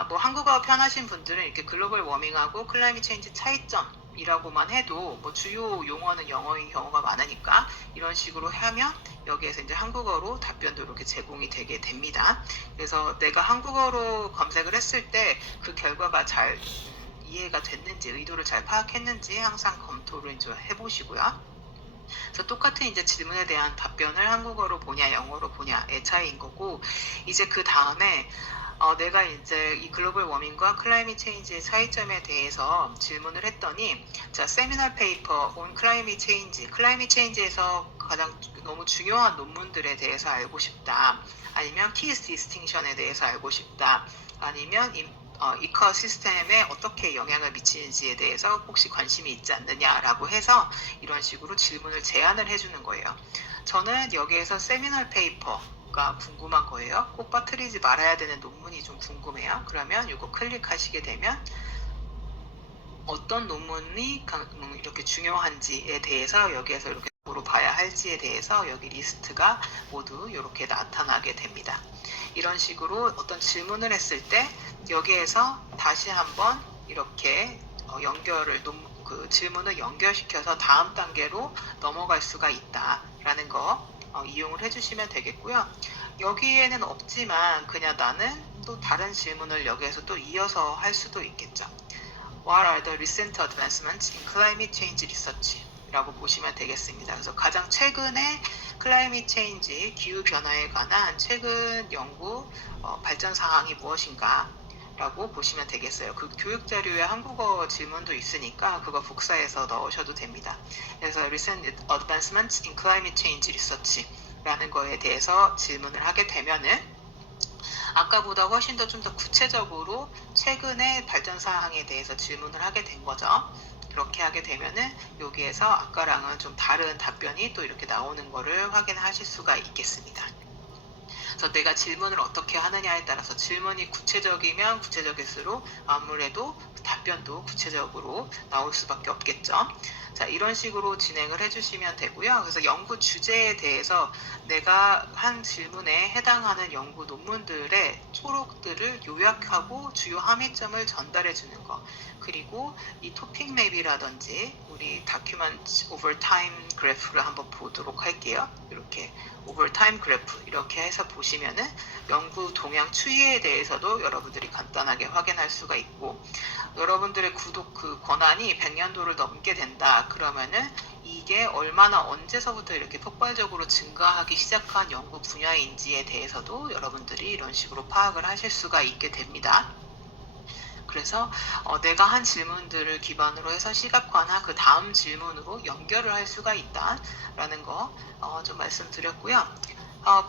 뭐 한국어 편하신 분들은 이렇게 글로벌 워밍하고 클라이밋 체인지 차이점이라고만 해도 뭐 주요 용어는 영어인 경우가 많으니까 이런 식으로 하면 여기에서 이제 한국어로 답변도 이렇게 제공이 되게 됩니다. 그래서 내가 한국어로 검색을 했을 때 그 결과가 잘 이해가 됐는지 의도를 잘 파악했는지 항상 검토를 이제 해보시고요. 그래서 똑같은 이제 질문에 대한 답변을 한국어로 보냐 영어로 보냐의 차이인 거고 이제 그 다음에 내가 이제 이 글로벌 워밍과 클라이밋 체인지의 차이점에 대해서 질문을 했더니 자 세미널 페이퍼 온 클라이밋 체인지 클라이밋 체인지에서 가장 너무 중요한 논문들에 대해서 알고 싶다 아니면 키 디스팅션에 대해서 알고 싶다 아니면 이코시스템에 어떻게 영향을 미치는지에 대해서 혹시 관심이 있지 않느냐라고 해서 이런 식으로 질문을 제안을 해주는 거예요. 저는 여기에서 세미널 페이퍼가 궁금한 거예요. 꼭 빠뜨리지 말아야 되는 논문이 좀 궁금해요. 그러면 이거 클릭하시게 되면 어떤 논문이 이렇게 중요한지에 대해서 여기에서 이렇게 로 봐야 할지에 대해서 여기 리스트가 모두 이렇게 나타나게 됩니다. 이런 식으로 어떤 질문을 했을 때 여기에서 다시 한번 이렇게 그 질문을 연결시켜서 다음 단계로 넘어갈 수가 있다라는 거 이용을 해주시면 되겠고요. 여기에는 없지만 그냥 나는 또 다른 질문을 여기에서 또 이어서 할 수도 있겠죠. What are the recent advancements in climate change research? 라고 보시면 되겠습니다. 그래서 가장 최근에 클라이밋 체인지, 기후변화에 관한 최근 연구 발전 사항이 무엇인가 라고 보시면 되겠어요. 그 교육자료에 한국어 질문도 있으니까 그거 복사해서 넣으셔도 됩니다. 그래서 Recent Advancements in Climate Change Research 라는 거에 대해서 질문을 하게 되면은 아까보다 훨씬 더 좀 더 구체적으로 최근의 발전 사항에 대해서 질문을 하게 된 거죠. 그렇게 하게 되면은 여기에서 아까랑은 좀 다른 답변이 또 이렇게 나오는 거를 확인하실 수가 있겠습니다. 그래서 내가 질문을 어떻게 하느냐에 따라서 질문이 구체적이면 구체적일수록 아무래도 답변도 구체적으로 나올 수밖에 없겠죠. 자, 이런 식으로 진행을 해주시면 되고요. 그래서 연구 주제에 대해서 내가 한 질문에 해당하는 연구 논문들의 초록들을 요약하고 주요 함의점을 전달해 주는 거. 그리고 이 토픽 맵이라든지 우리 다큐먼트 오버 타임 그래프를 한번 보도록 할게요. 이렇게 오버 타임 그래프 이렇게 해서 보시면은 연구 동향 추이에 대해서도 여러분들이 간단하게 확인할 수가 있고 여러분들의 구독 그 권한이 100년도를 넘게 된다 그러면은 이게 얼마나 언제서부터 이렇게 폭발적으로 증가하기 시작한 연구 분야인지에 대해서도 여러분들이 이런 식으로 파악을 하실 수가 있게 됩니다. 그래서 내가 한 질문들을 기반으로 해서 시각화나 그 다음 질문으로 연결을 할 수가 있다라는 거 좀 말씀드렸고요.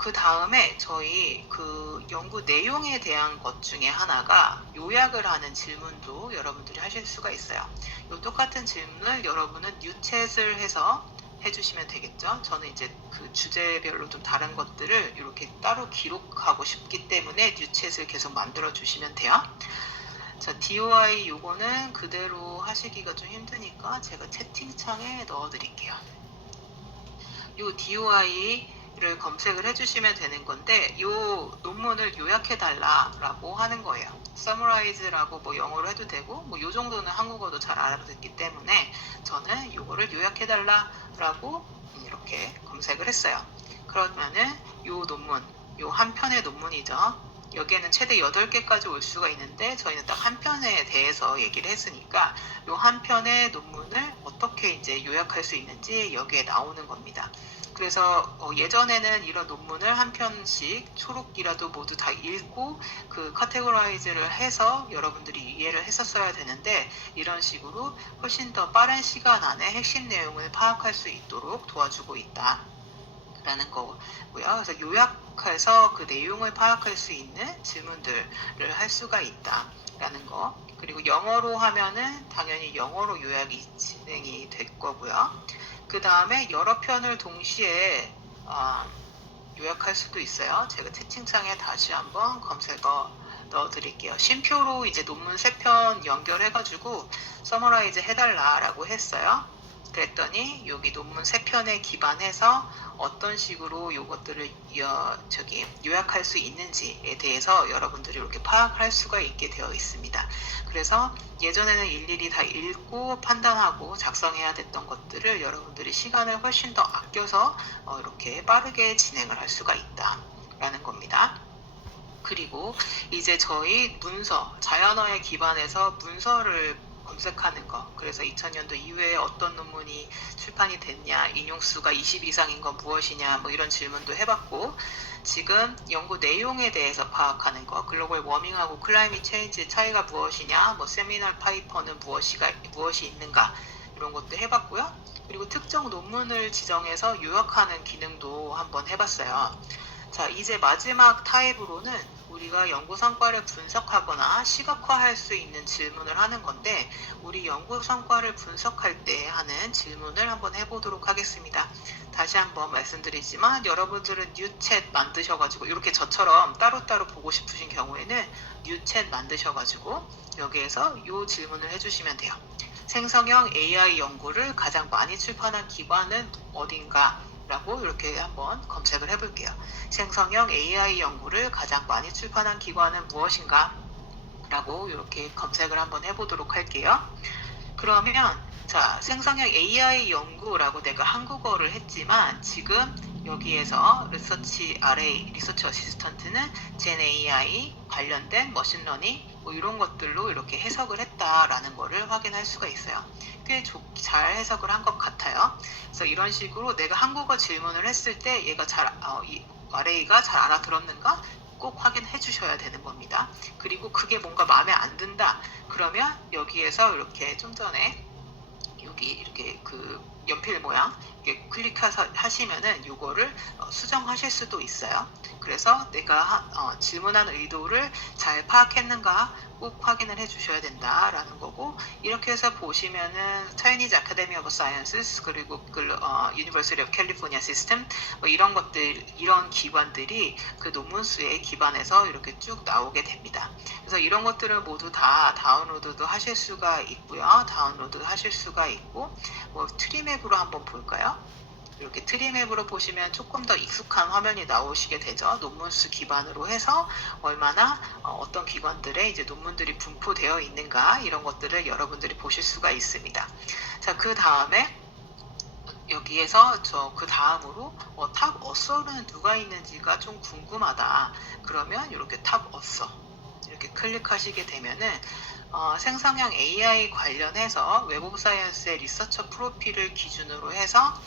그 다음에 저희 그 연구 내용에 대한 것 중에 하나가 요약을 하는 질문도 여러분들이 하실 수가 있어요. 이 똑같은 질문을 여러분은 뉴챗을 해서 해주시면 되겠죠. 저는 이제 그 주제별로 좀 다른 것들을 이렇게 따로 기록하고 싶기 때문에 뉴챗을 계속 만들어 주시면 돼요. 자, DOI 요거는 그대로 하시기가 좀 힘드니까 제가 채팅창에 넣어 드릴게요. 요 DOI를 검색을 해주시면 되는 건데 요 논문을 요약해 달라라고 하는 거예요. summarize라고 뭐 영어로 해도 되고 뭐 요 정도는 한국어도 잘 알아듣기 때문에 저는 요거를 요약해 달라라고 이렇게 검색을 했어요. 그러면은 요 논문 요 한 편의 논문이죠. 여기에는 최대 8개까지 올 수가 있는데 저희는 딱 한 편에 대해서 얘기를 했으니까 이 한 편의 논문을 어떻게 이제 요약할 수 있는지 여기에 나오는 겁니다. 그래서 예전에는 이런 논문을 한 편씩 초록이라도 모두 다 읽고 그 카테고라이즈를 해서 여러분들이 이해를 했었어야 되는데 이런 식으로 훨씬 더 빠른 시간 안에 핵심 내용을 파악할 수 있도록 도와주고 있다. 라는 거고요. 그래서 요약해서 그 내용을 파악할 수 있는 질문들을 할 수가 있다라는 거. 그리고 영어로 하면은 당연히 영어로 요약이 진행이 될 거고요. 그 다음에 여러 편을 동시에 요약할 수도 있어요. 제가 채팅창에 다시 한번 검색어 넣어드릴게요. 쉼표로 이제 논문 3편 연결해가지고 서머라이즈 해달라라고 했어요. 그랬더니 여기 논문 3편에 기반해서 어떤 식으로 이것들을 요약할 수 있는지에 대해서 여러분들이 이렇게 파악할 수가 있게 되어 있습니다. 그래서 예전에는 일일이 다 읽고 판단하고 작성해야 됐던 것들을 여러분들이 시간을 훨씬 더 아껴서 이렇게 빠르게 진행을 할 수가 있다라는 겁니다. 그리고 이제 저희 문서, 자연어에 기반해서 문서를 검색하는 거. 그래서 2000년도 이후에 어떤 논문이 출판이 됐냐, 인용수가 20 이상인 건 무엇이냐, 뭐 이런 질문도 해봤고, 지금 연구 내용에 대해서 파악하는 거, 글로벌 워밍하고 클라이밋 체인지의 차이가 무엇이냐, 뭐 세미널 파이퍼는 무엇이 있는가, 이런 것도 해봤고요. 그리고 특정 논문을 지정해서 요약하는 기능도 한번 해봤어요. 자, 이제 마지막 타입으로는 우리가 연구 성과를 분석하거나 시각화할 수 있는 질문을 하는 건데 우리 연구 성과를 분석할 때 하는 질문을 한번 해보도록 하겠습니다. 다시 한번 말씀드리지만 여러분들은 뉴챗 만드셔가지고 이렇게 저처럼 따로따로 보고 싶으신 경우에는 뉴챗 만드셔가지고 여기에서 이 질문을 해주시면 돼요. 생성형 AI 연구를 가장 많이 출판한 기관은 어딘가? 라고 이렇게 한번 검색을 해볼게요. 생성형 AI 연구를 가장 많이 출판한 기관은 무엇인가? 라고 이렇게 검색을 한번 해보도록 할게요. 그러면 자, 생성형 AI 연구라고 내가 한국어를 했지만 지금 여기에서 리서치 RA, 리서치 어시스턴트는 젠 AI 관련된 머신러닝 뭐 이런 것들로 이렇게 해석을 했다라는 거를 확인할 수가 있어요. 꽤 잘 해석을 한 것 같아요. 그래서 이런 식으로 내가 한국어 질문을 했을 때 얘가 이 RA가 잘 알아들었는가 꼭 확인해 주셔야 되는 겁니다. 그리고 그게 뭔가 마음에 안 든다. 그러면 여기에서 이렇게 좀 전에 여기 이렇게 그 연필 모양 이렇게 클릭하시면은 요거를 수정하실 수도 있어요. 그래서 내가 질문한 의도를 잘 파악했는가 꼭 확인을 해주셔야 된다라는 거고 이렇게 해서 보시면은 Chinese Academy of Sciences 그리고 University of California System 뭐 이런 것들 이런 기관들이 그 논문 수에 기반해서 이렇게 쭉 나오게 됩니다. 그래서 이런 것들을 모두 다 다운로드도 하실 수가 있고요. 다운로드 하실 수가 있고 뭐 트리맵으로 한번 볼까요? 이렇게 트리맵으로 보시면 조금 더 익숙한 화면이 나오시게 되죠. 논문수 기반으로 해서 얼마나 어떤 기관들의 이제 논문들이 분포되어 있는가 이런 것들을 여러분들이 보실 수가 있습니다. 자, 그 다음에 여기에서 그 다음으로 탑 어서는 누가 있는지가 좀 궁금하다. 그러면 이렇게 탑 어서 이렇게 클릭하시게 되면은 생성형 AI 관련해서 웹 오브 사이언스의 리서처 프로필을 기준으로 해서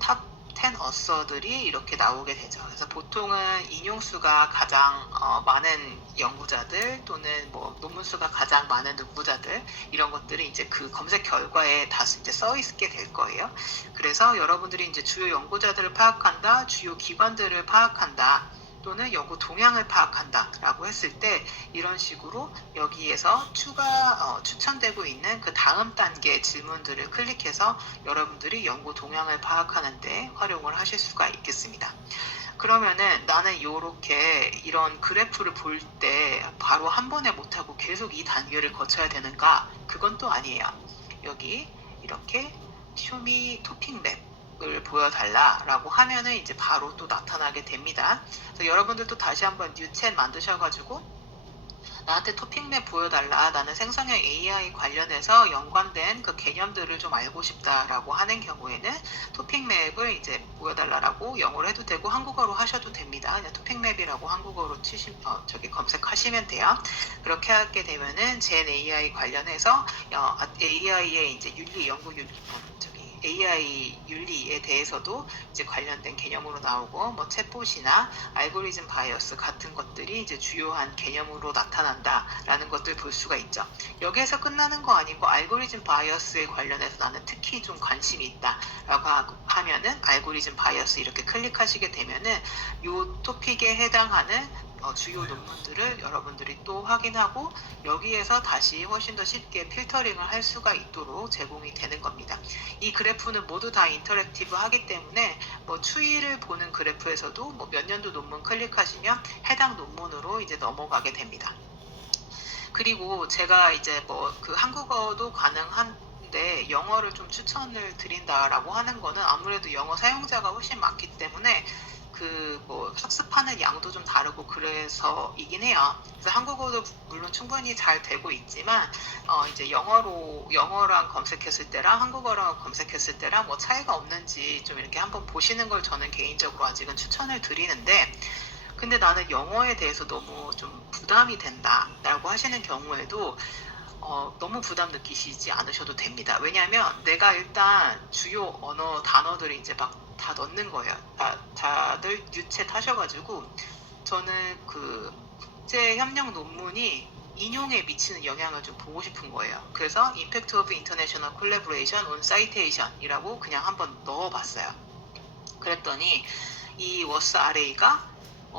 탑 10 어서들이 이렇게 나오게 되죠. 그래서 보통은 인용수가 가장 많은 연구자들 또는 뭐 논문수가 가장 많은 연구자들 이런 것들이 이제 그 검색 결과에 다 이제 써 있게 될 거예요. 그래서 여러분들이 이제 주요 연구자들을 파악한다, 주요 기관들을 파악한다. 또는 연구 동향을 파악한다 라고 했을 때 이런 식으로 여기에서 추천되고 있는 그 다음 단계 질문들을 클릭해서 여러분들이 연구 동향을 파악하는 데 활용을 하실 수가 있겠습니다. 그러면은 나는 이렇게 이런 그래프를 볼 때 바로 한 번에 못하고 계속 이 단계를 거쳐야 되는가? 그건 또 아니에요. 여기 이렇게 쇼미 토픽맵 을 보여달라라고 하면은 이제 바로 또 나타나게 됩니다. 그래서 여러분들도 다시 한번 뉴챗 만드셔가지고 나한테 토픽맵 보여달라. 나는 생성형 AI 관련해서 연관된 그 개념들을 좀 알고 싶다라고 하는 경우에는 토픽맵을 이제 보여달라라고 영어로 해도 되고 한국어로 하셔도 됩니다. 그냥 토픽맵이라고 한국어로 검색하시면 돼요. 그렇게 하게 되면은 젠 AI 관련해서 AI의 이제 윤리 연구 AI 윤리에 대해서도 이제 관련된 개념으로 나오고 뭐 챗봇이나 알고리즘 바이어스 같은 것들이 이제 주요한 개념으로 나타난다라는 것들 볼 수가 있죠. 여기에서 끝나는 거 아니고 알고리즘 바이어스에 관련해서 나는 특히 좀 관심이 있다라고 하면은 알고리즘 바이어스 이렇게 클릭하시게 되면은 요 토픽에 해당하는 주요 논문들을 여러분들이 또 확인하고 여기에서 다시 훨씬 더 쉽게 필터링을 할 수가 있도록 제공이 되는 겁니다. 이 그래프는 모두 다 인터랙티브 하기 때문에 뭐 추이를 보는 그래프에서도 뭐 몇 년도 논문 클릭하시면 해당 논문으로 이제 넘어가게 됩니다. 그리고 제가 이제 뭐 그 한국어도 가능한데 영어를 좀 추천을 드린다라고 하는 거는 아무래도 영어 사용자가 훨씬 많기 때문에 그 뭐 학습하는 양도 좀 다르고 그래서이긴 해요. 그래서 한국어도 물론 충분히 잘 되고 있지만 이제 영어랑 검색했을 때랑 한국어랑 검색했을 때랑 뭐 차이가 없는지 좀 이렇게 한번 보시는 걸 저는 개인적으로 아직은 추천을 드리는데 근데 나는 영어에 대해서 너무 좀 부담이 된다라고 하시는 경우에도 너무 부담 느끼시지 않으셔도 됩니다. 왜냐하면 내가 일단 주요 언어 단어들을 이제 막 다 넣는 거예요. 다들 유체 타셔가지고 저는 그 국제 협력 논문이 인용에 미치는 영향을 좀 보고 싶은 거예요. 그래서 Impact of International Collaboration on Citation이라고 그냥 한번 넣어봤어요. 그랬더니 이 워스 RA가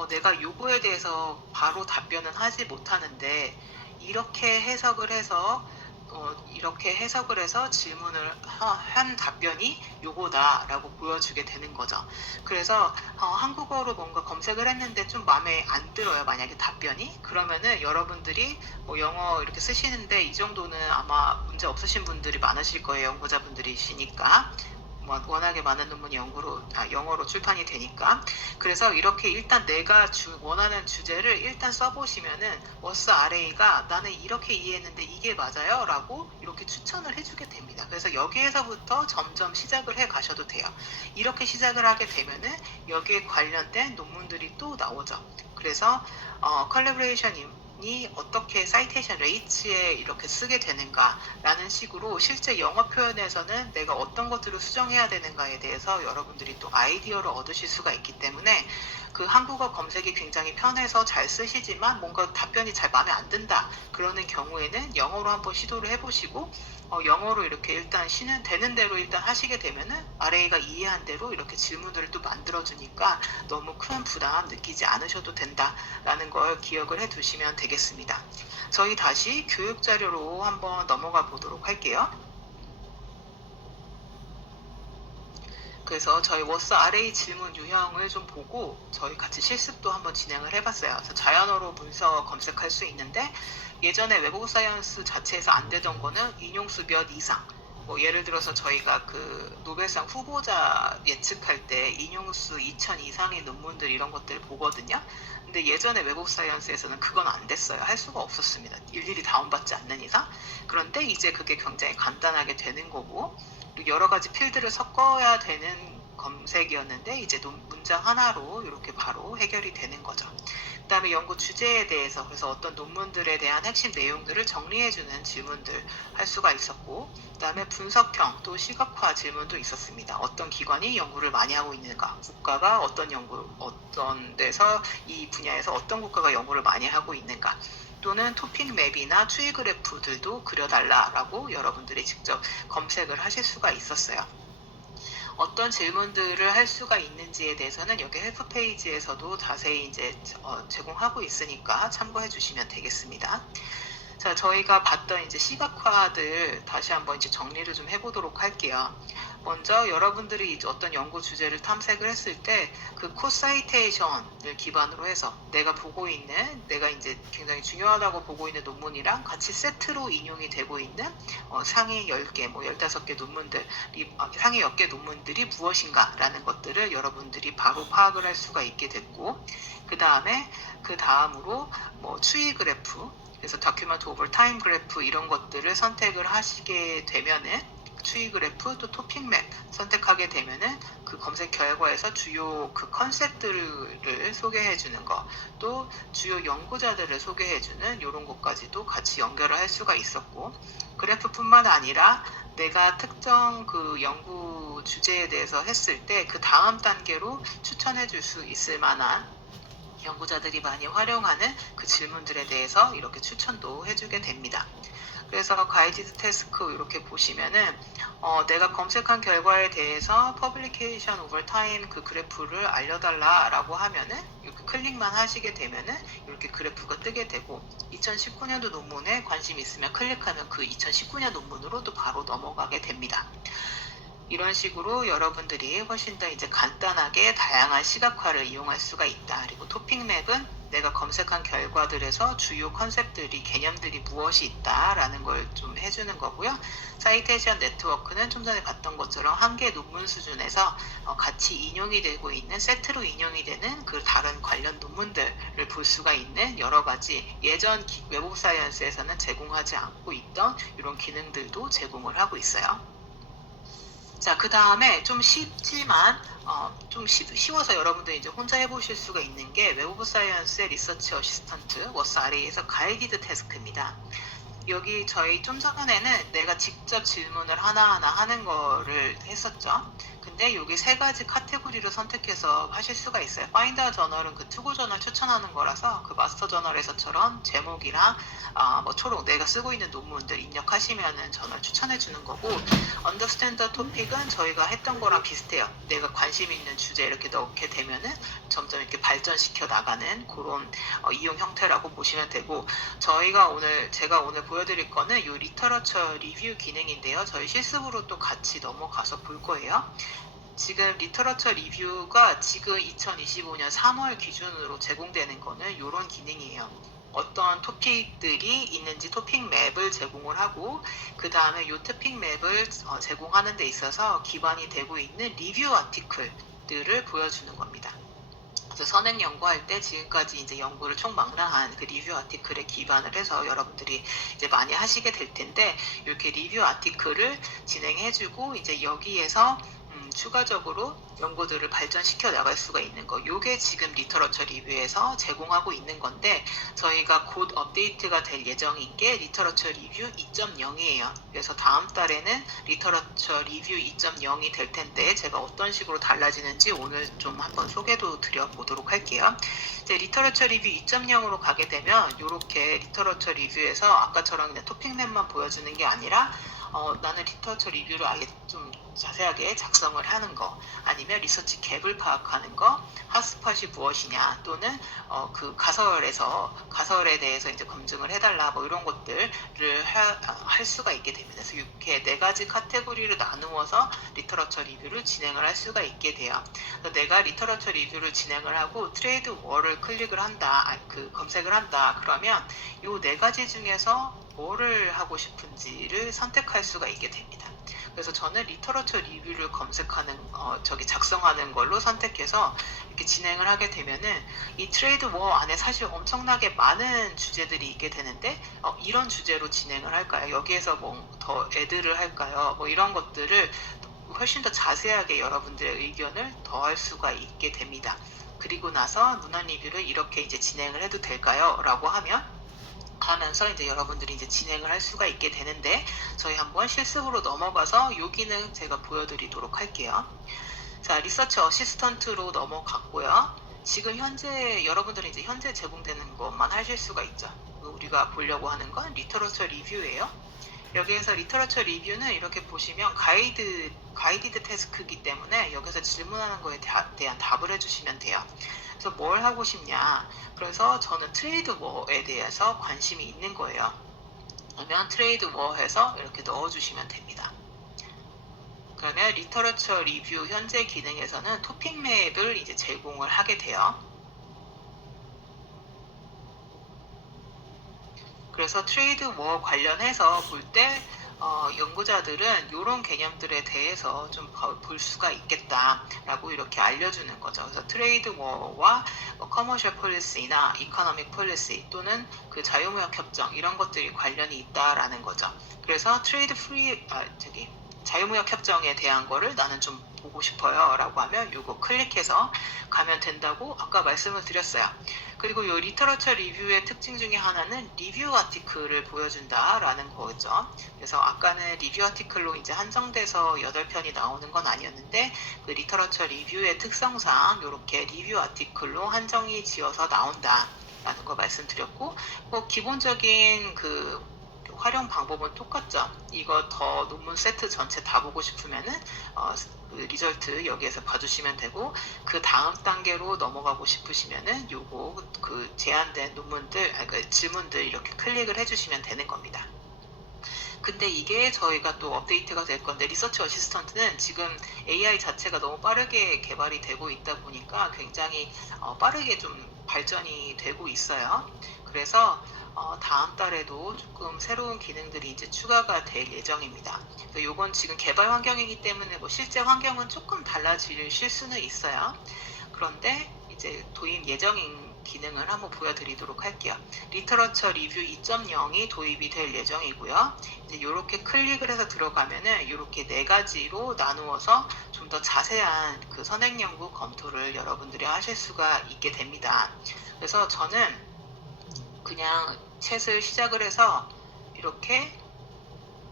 내가 요거에 대해서 바로 답변은 하지 못하는데 이렇게 해석을 해서 질문을 한 답변이 요거다라고 보여주게 되는 거죠. 그래서 한국어로 뭔가 검색을 했는데 좀 마음에 안 들어요. 만약에 답변이 그러면은 여러분들이 뭐 영어 이렇게 쓰시는데 이 정도는 아마 문제 없으신 분들이 많으실 거예요. 연구자분들이시니까. 워낙에 많은 논문이 영어로 출판이 되니까 그래서 이렇게 일단 내가 원하는 주제를 일단 써보시면은 워스 RA가 나는 이렇게 이해했는데 이게 맞아요? 라고 이렇게 추천을 해주게 됩니다. 그래서 여기에서부터 점점 시작을 해 가셔도 돼요. 이렇게 시작을 하게 되면은 여기에 관련된 논문들이 또 나오죠. 그래서 컬래버레이션이 어떻게 사이테이션 레이츠에 이렇게 쓰게 되는가라는 식으로 실제 영어 표현에서는 내가 어떤 것들을 수정해야 되는가에 대해서 여러분들이 또 아이디어를 얻으실 수가 있기 때문에 그 한국어 검색이 굉장히 편해서 잘 쓰시지만 뭔가 답변이 잘 마음에 안 든다 그러는 경우에는 영어로 한번 시도를 해보시고 영어로 이렇게 일단 되는 대로 일단 하시게 되면은 RA가 이해한 대로 이렇게 질문들을 또 만들어주니까 너무 큰 부담 느끼지 않으셔도 된다라는 걸 기억을 해 두시면 되겠습니다. 저희 다시 교육 자료로 한번 넘어가 보도록 할게요. 그래서 저희 워스 RA 질문 유형을 좀 보고 저희 같이 실습도 한번 진행을 해봤어요. 그래서 자연어로 문서 검색할 수 있는데 예전에 웹 오브 사이언스 자체에서 안 되던 거는 인용수 몇 이상 뭐 예를 들어서 저희가 그 노벨상 후보자 예측할 때 인용수 2000 이상의 논문들 이런 것들을 보거든요. 근데 예전에 웹 오브 사이언스에서는 그건 안 됐어요. 할 수가 없었습니다. 일일이 다운받지 않는 이상. 그런데 이제 그게 굉장히 간단하게 되는 거고 여러 가지 필드를 섞어야 되는 검색이었는데 이제 문장 하나로 이렇게 바로 해결이 되는 거죠. 그 다음에 연구 주제에 대해서 그래서 어떤 논문들에 대한 핵심 내용들을 정리해주는 질문들 할 수가 있었고 그 다음에 분석형 또 시각화 질문도 있었습니다. 어떤 기관이 연구를 많이 하고 있는가 국가가 어떤 데서 이 분야에서 어떤 국가가 연구를 많이 하고 있는가 또는 토픽 맵이나 추이 그래프들도 그려달라라고 여러분들이 직접 검색을 하실 수가 있었어요. 어떤 질문들을 할 수가 있는지에 대해서는 여기 헬프 페이지에서도 자세히 이제 제공하고 있으니까 참고해 주시면 되겠습니다. 자, 저희가 봤던 이제 시각화들 다시 한번 이제 정리를 좀 해보도록 할게요. 먼저 여러분들이 이제 어떤 연구 주제를 탐색을 했을 때 그 코사이테이션을 기반으로 해서 내가 보고 있는, 내가 이제 굉장히 중요하다고 보고 있는 논문이랑 같이 세트로 인용이 되고 있는 상위 10개, 뭐 15개 논문들이, 상위 10개 논문들이 무엇인가라는 것들을 여러분들이 바로 파악을 할 수가 있게 됐고, 그 다음으로 뭐 추이 그래프, 그래서 다큐멘트 오버 타임 그래프 이런 것들을 선택을 하시게 되면은, 추이 그래프 또 토픽 맵 선택하게 되면은 그 검색 결과에서 주요 그 컨셉들을 소개해 주는 거, 또 주요 연구자들을 소개해 주는 이런 것까지도 같이 연결을 할 수가 있었고, 그래프뿐만 아니라 내가 특정 그 연구 주제에 대해서 했을 때 그 다음 단계로 추천해 줄 수 있을 만한 연구자들이 많이 활용하는 그 질문들에 대해서 이렇게 추천도 해주게 됩니다. 그래서 가이디드 태스크 이렇게 보시면은 내가 검색한 결과에 대해서 퍼블리케이션 오버 타임 그 그래프를 알려달라라고 하면은 이렇게 클릭만 하시게 되면은 이렇게 그래프가 뜨게 되고, 2019년도 논문에 관심 있으면 클릭하면 그 2019년 논문으로 또 바로 넘어가게 됩니다. 이런 식으로 여러분들이 훨씬 더 이제 간단하게 다양한 시각화를 이용할 수가 있다. 그리고 토픽 맵은 내가 검색한 결과들에서 주요 컨셉들이, 개념들이 무엇이 있다라는 걸 좀 해주는 거고요. 사이테이션 네트워크는 좀 전에 봤던 것처럼 한 개 논문 수준에서 같이 인용이 되고 있는, 세트로 인용이 되는 그 다른 관련 논문들을 볼 수가 있는 여러 가지 예전 웹 오브 사이언스에서는 제공하지 않고 있던 이런 기능들도 제공을 하고 있어요. 자, 그 다음에 좀 쉽지만 좀 쉬워서 여러분들이 이제 혼자 해보실 수가 있는 게 웹 오브 사이언스의 리서치 어시스턴트 워스 RA에서 가이디드 태스크입니다. 여기 저희 좀 전에는 내가 직접 질문을 하나하나 하는 거를 했었죠. 근데 여기 세 가지 카테고리를 선택해서 하실 수가 있어요. 파인더 저널은 그 투고 저널 추천하는 거라서 그 마스터 저널에서처럼 제목이랑 뭐 초록 내가 쓰고 있는 논문들 입력하시면은 저널 추천해 주는 거고, 언더스탠더 토픽은 저희가 했던 거랑 비슷해요. 내가 관심 있는 주제 이렇게 넣게 되면은 점점 이렇게 발전시켜 나가는 그런 이용 형태라고 보시면 되고, 제가 오늘 보여드릴 거는 이 리터러처 리뷰 기능인데요. 저희 실습으로 또 같이 넘어가서 볼 거예요. 지금 리터러처 리뷰가 지금 2025년 3월 기준으로 제공되는 거는 이런 기능이에요. 어떤 토픽들이 있는지 토픽 맵을 제공을 하고, 그 다음에 이 토픽 맵을 제공하는 데 있어서 기반이 되고 있는 리뷰 아티클들을 보여주는 겁니다. 그래서 선행 연구할 때 지금까지 이제 연구를 총망라한 그 리뷰 아티클에 기반을 해서 여러분들이 이제 많이 하시게 될 텐데, 이렇게 리뷰 아티클을 진행해주고 이제 여기에서 추가적으로 연구들을 발전시켜 나갈 수가 있는 거, 요게 지금 리터러처 리뷰에서 제공하고 있는 건데, 저희가 곧 업데이트가 될 예정인 게 리터러처 리뷰 2.0이에요. 그래서 다음 달에는 리터러처 리뷰 2.0이 될 텐데, 제가 어떤 식으로 달라지는지 오늘 좀 한번 소개도 드려보도록 할게요. 이제 리터러처 리뷰 2.0으로 가게 되면 이렇게 리터러처 리뷰에서 아까처럼 그냥 토픽맵만 보여주는 게 아니라 나는 리터처 리뷰를 아예 좀 자세하게 작성을 하는 거, 아니면 리서치 갭을 파악하는 거, 핫스팟이 무엇이냐, 또는 그 가설에 대해서 이제 검증을 해달라, 뭐 이런 것들을 할 수가 있게 됩니다. 그래서 이렇게 네 가지 카테고리로 나누어서 리터러처 리뷰를 진행을 할 수가 있게 돼요. 그래서 내가 리터러처 리뷰를 진행을 하고 트레이드 월을 클릭을 한다, 검색을 한다, 그러면 이 네 가지 중에서 뭐를 하고 싶은지를 선택할 수가 있게 됩니다. 그래서 저는 리터러처 리뷰를 작성하는 걸로 선택해서 이렇게 진행을 하게 되면은 이 트레이드 워 안에 사실 엄청나게 많은 주제들이 있게 되는데, 이런 주제로 진행을 할까요? 여기에서 뭐 더 애드를 할까요? 뭐 이런 것들을 훨씬 더 자세하게 여러분들의 의견을 더할 수가 있게 됩니다. 그리고 나서 문헌 리뷰를 이렇게 이제 진행을 해도 될까요? 라고 하면서 이제 여러분들이 이제 진행을 할 수가 있게 되는데, 저희 한번 실습으로 넘어가서 이 기능 제가 보여드리도록 할게요. 자, 리서치 어시스턴트로 넘어갔고요. 지금 현재 여러분들은 이제 현재 제공되는 것만 하실 수가 있죠. 우리가 보려고 하는 건 리터러처 리뷰예요. 여기에서 리터러처 리뷰는 이렇게 보시면 가이디드 태스크이기 때문에 여기서 질문하는 거에 대한 답을 해주시면 돼요. 그래서 뭘 하고 싶냐, 그래서 저는 트레이드 워에 대해서 관심이 있는 거예요. 그러면 트레이드 워 해서 이렇게 넣어주시면 됩니다. 그러면 리터러처 리뷰 현재 기능에서는 토픽 맵을 이제 제공을 하게 돼요. 그래서 트레이드 워 관련해서 볼 때 연구자들은 이런 개념들에 대해서 좀 볼 수가 있겠다라고 이렇게 알려주는 거죠. 그래서 트레이드 워와 커머셜 폴리시나 이코노믹 폴리시 또는 그 자유무역 협정 이런 것들이 관련이 있다라는 거죠. 그래서 트레이드 프리 자유무역 협정에 대한 거를 나는 좀 보고 싶어요 라고 하면 이거 클릭해서 가면 된다고 아까 말씀을 드렸어요. 그리고 이 리터러처 리뷰의 특징 중에 하나는 리뷰 아티클을 보여준다 라는 거죠. 그래서 아까는 리뷰 아티클로 이제 한정돼서 8편이 나오는 건 아니었는데 그 리터러처 리뷰의 특성상 이렇게 리뷰 아티클로 한정이 지어서 나온다 라는 거 말씀드렸고, 뭐 기본적인 그 활용 방법은 똑같죠. 이거 더 논문 세트 전체 다 보고 싶으면은 그 리절트 여기에서 봐주시면 되고, 그 다음 단계로 넘어가고 싶으시면은 요거 그 제한된 논문들, 그 질문들 이렇게 클릭을 해주시면 되는 겁니다. 근데 이게 저희가 또 업데이트가 될 건데, 리서치 어시스턴트는 지금 AI 자체가 너무 빠르게 개발이 되고 있다 보니까 굉장히 빠르게 좀 발전이 되고 있어요. 그래서 다음 달에도 조금 새로운 기능들이 이제 추가가 될 예정입니다. 요건 지금 개발 환경이기 때문에 뭐 실제 환경은 조금 달라질 수는 있어요. 그런데 이제 도입 예정인 기능을 한번 보여드리도록 할게요. 리터러처 리뷰 2.0이 도입이 될 예정이고요. 이제 이렇게 클릭을 해서 들어가면은 이렇게 4가지로 나누어서 좀 더 자세한 그 선행 연구 검토를 여러분들이 하실 수가 있게 됩니다. 그래서 저는 그냥 챗을 시작을 해서 이렇게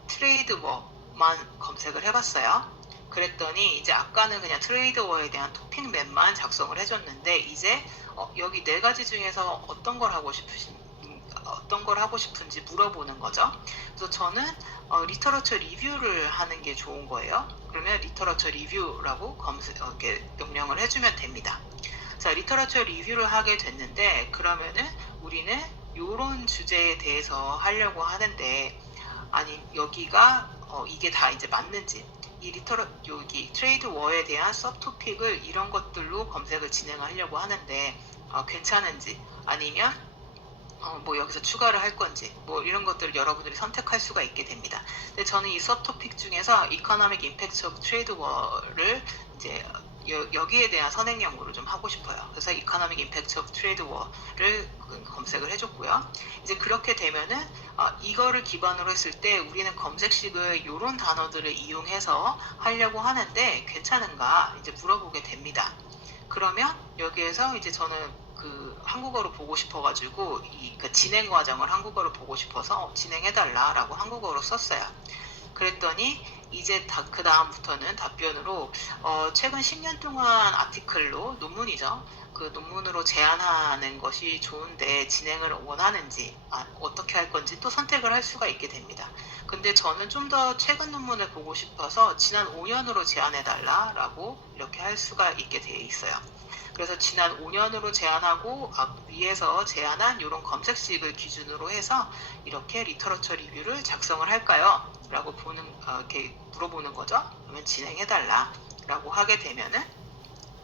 트레이드워만 검색을 해봤어요. 그랬더니 이제 아까는 그냥 트레이드워에 대한 토픽 맵만 작성을 해줬는데, 이제 여기 4가지 중에서 어떤 걸 하고 싶은지 물어보는 거죠. 그래서 저는 리터러처 리뷰를 하는 게 좋은 거예요. 그러면 리터러처 리뷰라고 이렇게 명령을 해주면 됩니다. 자, 리터러처 리뷰를 하게 됐는데, 그러면은 우리는 이런 주제에 대해서 하려고 하는데, 아니 여기가 이게 다 이제 맞는지, 여기 트레이드 워에 대한 서브토픽을 이런 것들로 검색을 진행하려고 하는데 괜찮은지, 아니면 뭐 여기서 추가를 할 건지, 뭐 이런 것들을 여러분들이 선택할 수가 있게 됩니다. 근데 저는 이 서브토픽 중에서 이코노믹 임팩트 오브 트레이드 워를 이제 여기에 대한 선행 연구를 좀 하고 싶어요. 그래서 이코노믹 임팩트 오브 트레이드 워를 검색을 해줬고요. 이제 그렇게 되면은 이거를 기반으로 했을 때 우리는 검색식을 이런 단어들을 이용해서 하려고 하는데 괜찮은가 이제 물어보게 됩니다. 그러면 여기에서 이제 저는 그 한국어로 보고 싶어가지고 그 진행 과정을 한국어로 보고 싶어서 진행해달라라고 한국어로 썼어요. 그랬더니 이제 그 다음부터는 답변으로 최근 10년 동안 아티클로, 논문이죠. 그 논문으로 제안하는 것이 좋은데 진행을 원하는지 어떻게 할 건지 또 선택을 할 수가 있게 됩니다. 근데 저는 좀 더 최근 논문을 보고 싶어서 지난 5년으로 제안해달라라고 이렇게 할 수가 있게 되어 있어요. 그래서 지난 5년으로 제안하고 위에서 제안한 이런 검색식을 기준으로 해서 이렇게 리터러처 리뷰를 작성을 할까요? 라고 이렇게 물어보는 거죠. 그러면 진행해달라 라고 하게 되면은,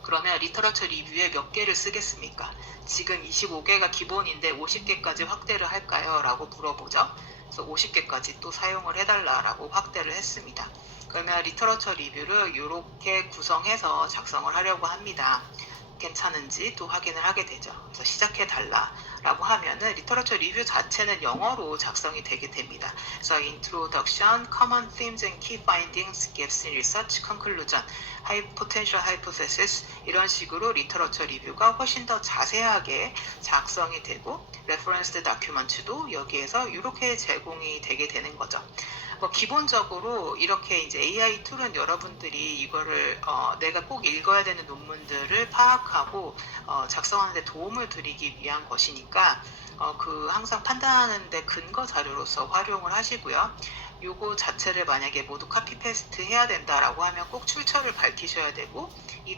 그러면 리터러처 리뷰에 몇 개를 쓰겠습니까? 지금 25개가 기본인데 50개까지 확대를 할까요? 라고 물어보죠. 그래서 50개까지 또 사용을 해달라라고 확대를 했습니다. 그러면 리터러처 리뷰를 이렇게 구성해서 작성을 하려고 합니다. 괜찮은지 또 확인을 하게 되죠. 그래서 시작해달라 라고 하면은 리터러처 리뷰 자체는 영어로 작성이 되게 됩니다. 그래서 Introduction, Common Themes and Key Findings, Gaps in Research, Conclusion, Potential Hypothesis, 이런 식으로 리터러처 리뷰가 훨씬 더 자세하게 작성이 되고, 레퍼런스 다큐먼트도 여기에서 이렇게 제공이 되게 되는 거죠. 기본적으로 이렇게 이제 AI 툴은 여러분들이 이거를 내가 꼭 읽어야 되는 논문들을 파악하고 작성하는 데 도움을 드리기 위한 것이니까 그 항상 판단하는 데 근거 자료로서 활용을 하시고요. 요거 자체를 만약에 모두 카피 페이스트 해야 된다라고 하면 꼭 출처를 밝히셔야 되고, 이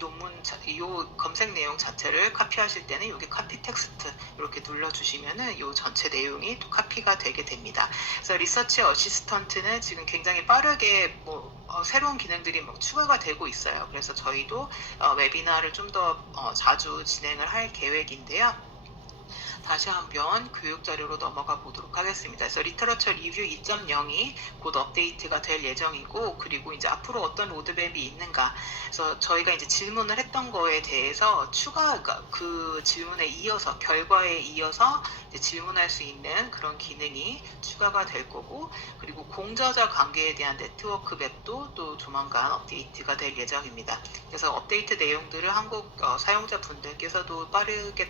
요 검색 내용 자체를 카피하실 때는 여기 카피 텍스트 이렇게 눌러주시면은 요 전체 내용이 또 카피가 되게 됩니다. 그래서 리서치 어시스턴트는 지금 굉장히 빠르게 새로운 기능들이 추가가 되고 있어요. 그래서 저희도 웨비나를 좀 더 자주 진행을 할 계획인데요. 다시 한번 교육 자료로 넘어가 보도록 하겠습니다. 그래서 리터러처 리뷰 2.0이 곧 업데이트가 될 예정이고, 그리고 이제 앞으로 어떤 로드맵이 있는가. 그래서 저희가 이제 질문을 했던 거에 대해서 그 질문에 이어서, 결과에 이어서 이제 질문할 수 있는 그런 기능이 추가가 될 거고, 그리고 공저자 관계에 대한 네트워크 맵도 또 조만간 업데이트가 될 예정입니다. 그래서 업데이트 내용들을 한국 사용자분들께서도 빠르게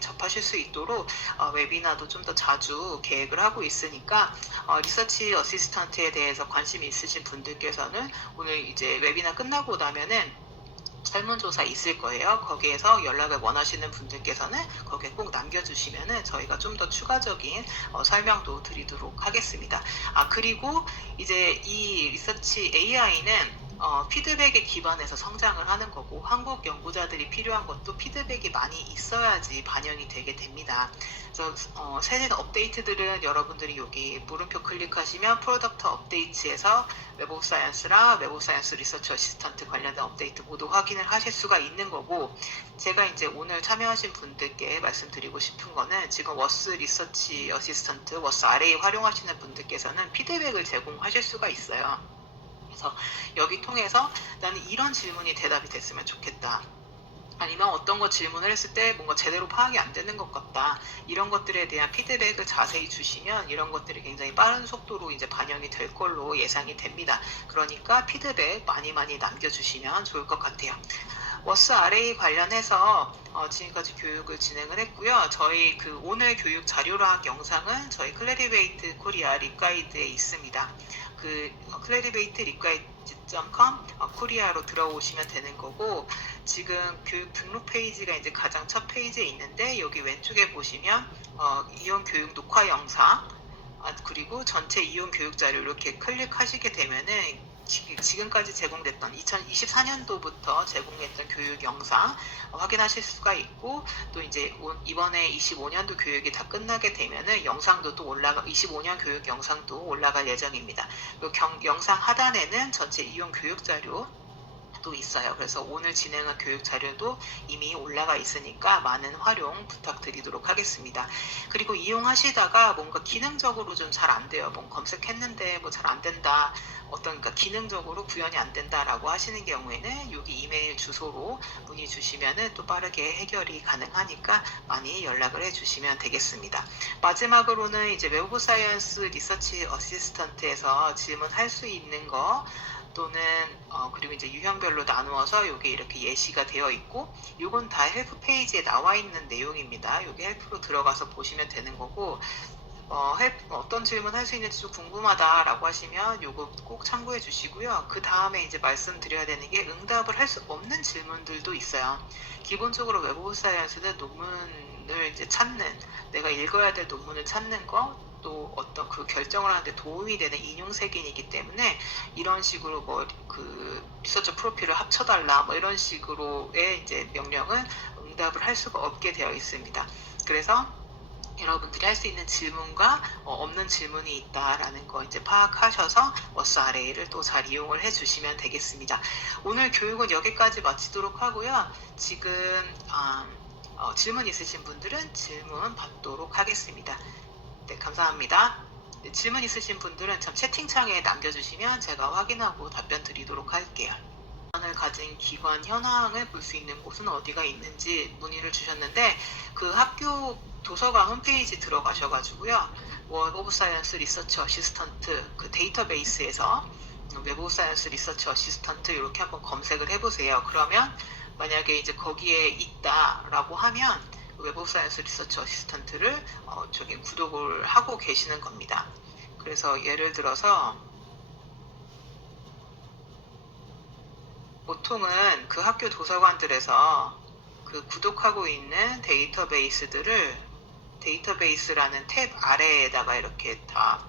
접하실 수 있도록 웨비나도 좀 더 자주 계획을 하고 있으니까 리서치 어시스턴트에 대해서 관심이 있으신 분들께서는 오늘 이제 웨비나 끝나고 나면은 설문조사 있을 거예요. 거기에서 연락을 원하시는 분들께서는 거기에 꼭 남겨주시면은 저희가 좀 더 추가적인 설명도 드리도록 하겠습니다. 그리고 이제 이 리서치 AI는 피드백에 기반해서 성장을 하는 거고, 한국 연구자들이 필요한 것도 피드백이 많이 있어야지 반영이 되게 됩니다. 그래서 새로운 업데이트들은 여러분들이 여기 물음표 클릭하시면 프로덕트 업데이트에서 웹 오브 사이언스랑 웹 오브 사이언스 리서치 어시스턴트 관련된 업데이트 모두 확인을 하실 수가 있는 거고, 제가 이제 오늘 참여하신 분들께 말씀드리고 싶은 거는, 지금 워스 리서치 어시스턴트, 워스 RA 활용하시는 분들께서는 피드백을 제공하실 수가 있어요. 그래서 여기 통해서 나는 이런 질문이 대답이 됐으면 좋겠다, 아니면 어떤 거 질문을 했을 때 뭔가 제대로 파악이 안 되는 것 같다, 이런 것들에 대한 피드백을 자세히 주시면 이런 것들이 굉장히 빠른 속도로 이제 반영이 될 걸로 예상이 됩니다. 그러니까 피드백 많이 남겨주시면 좋을 것 같아요. 워스 RA 관련해서 지금까지 교육을 진행을 했고요. 저희 오늘 교육 자료랑 영상은 저희 클래리베이트 코리아 립가이드에 있습니다. 클래리베이트 립가이드.com 코리아로 들어오시면 되는 거고, 지금 교육 등록 페이지가 이제 가장 첫 페이지에 있는데, 여기 왼쪽에 보시면 이용 교육 녹화 영상, 그리고 전체 이용 교육 자료 이렇게 클릭하시게 되면은 지금까지 제공됐던 2024년도부터 제공했던 교육 영상 확인하실 수가 있고, 또 이제 이번에 25년도 교육이 다 끝나게 되면은 영상도 또 25년 교육 영상도 올라갈 예정입니다. 영상 하단에는 전체 이용 교육 자료 도 있어요. 그래서 오늘 진행한 교육 자료도 이미 올라가 있으니까 많은 활용 부탁드리도록 하겠습니다. 그리고 이용하시다가 뭔가 기능적으로 좀 잘 안 돼요. 검색했는데 잘 안 된다, 그러니까 기능적으로 구현이 안 된다라고 하시는 경우에는 여기 이메일 주소로 문의 주시면은 또 빠르게 해결이 가능하니까 많이 연락을 해주시면 되겠습니다. 마지막으로는 이제 웹 오브 사이언스 리서치 어시스턴트에서 질문할 수 있는 거, 또는 그리고 이제 유형별로 나누어서 여기 이렇게 예시가 되어 있고, 이건 다 헬프 페이지에 나와 있는 내용입니다. 여기 헬프로 들어가서 보시면 되는 거고, 어떤 질문 할 수 있는지 좀 궁금하다라고 하시면 요거 꼭 참고해 주시고요. 그 다음에 이제 말씀드려야 되는 게, 응답을 할 수 없는 질문들도 있어요. 기본적으로 웹 오브 사이언스는 논문을 이제 내가 읽어야 될 논문을 찾는 거, 또 어떤 결정을 하는데 도움이 되는 인용색인이기 때문에 이런 식으로 리서처 프로필을 합쳐달라 이런 식으로의 이제 명령은 응답을 할 수가 없게 되어 있습니다. 그래서 여러분들이 할 수 있는 질문과 없는 질문이 있다라는 거 이제 파악하셔서 워스 RA를 또 잘 이용을 해주시면 되겠습니다. 오늘 교육은 여기까지 마치도록 하고요. 지금 질문 있으신 분들은 질문 받도록 하겠습니다. 네, 감사합니다. 네, 질문 있으신 분들은 채팅창에 남겨주시면 제가 확인하고 답변 드리도록 할게요. 을 가진 기관 현황을 볼 수 있는 곳은 어디가 있는지 문의를 주셨는데, 그 학교 도서관 홈페이지 들어가셔가지고요, 웹 오브 사이언스 리서치 어시스턴트 데이터베이스에서 웹 오브 사이언스 리서치 어시스턴트 이렇게 한번 검색을 해보세요. 그러면 만약에 이제 거기에 있다라고 하면 웹 오브 사이언스 리서치 어시스턴트를 구독을 하고 계시는 겁니다. 그래서 예를 들어서 보통은 그 학교 도서관들에서 구독하고 있는 데이터베이스들을 데이터베이스라는 탭 아래에다가 이렇게 다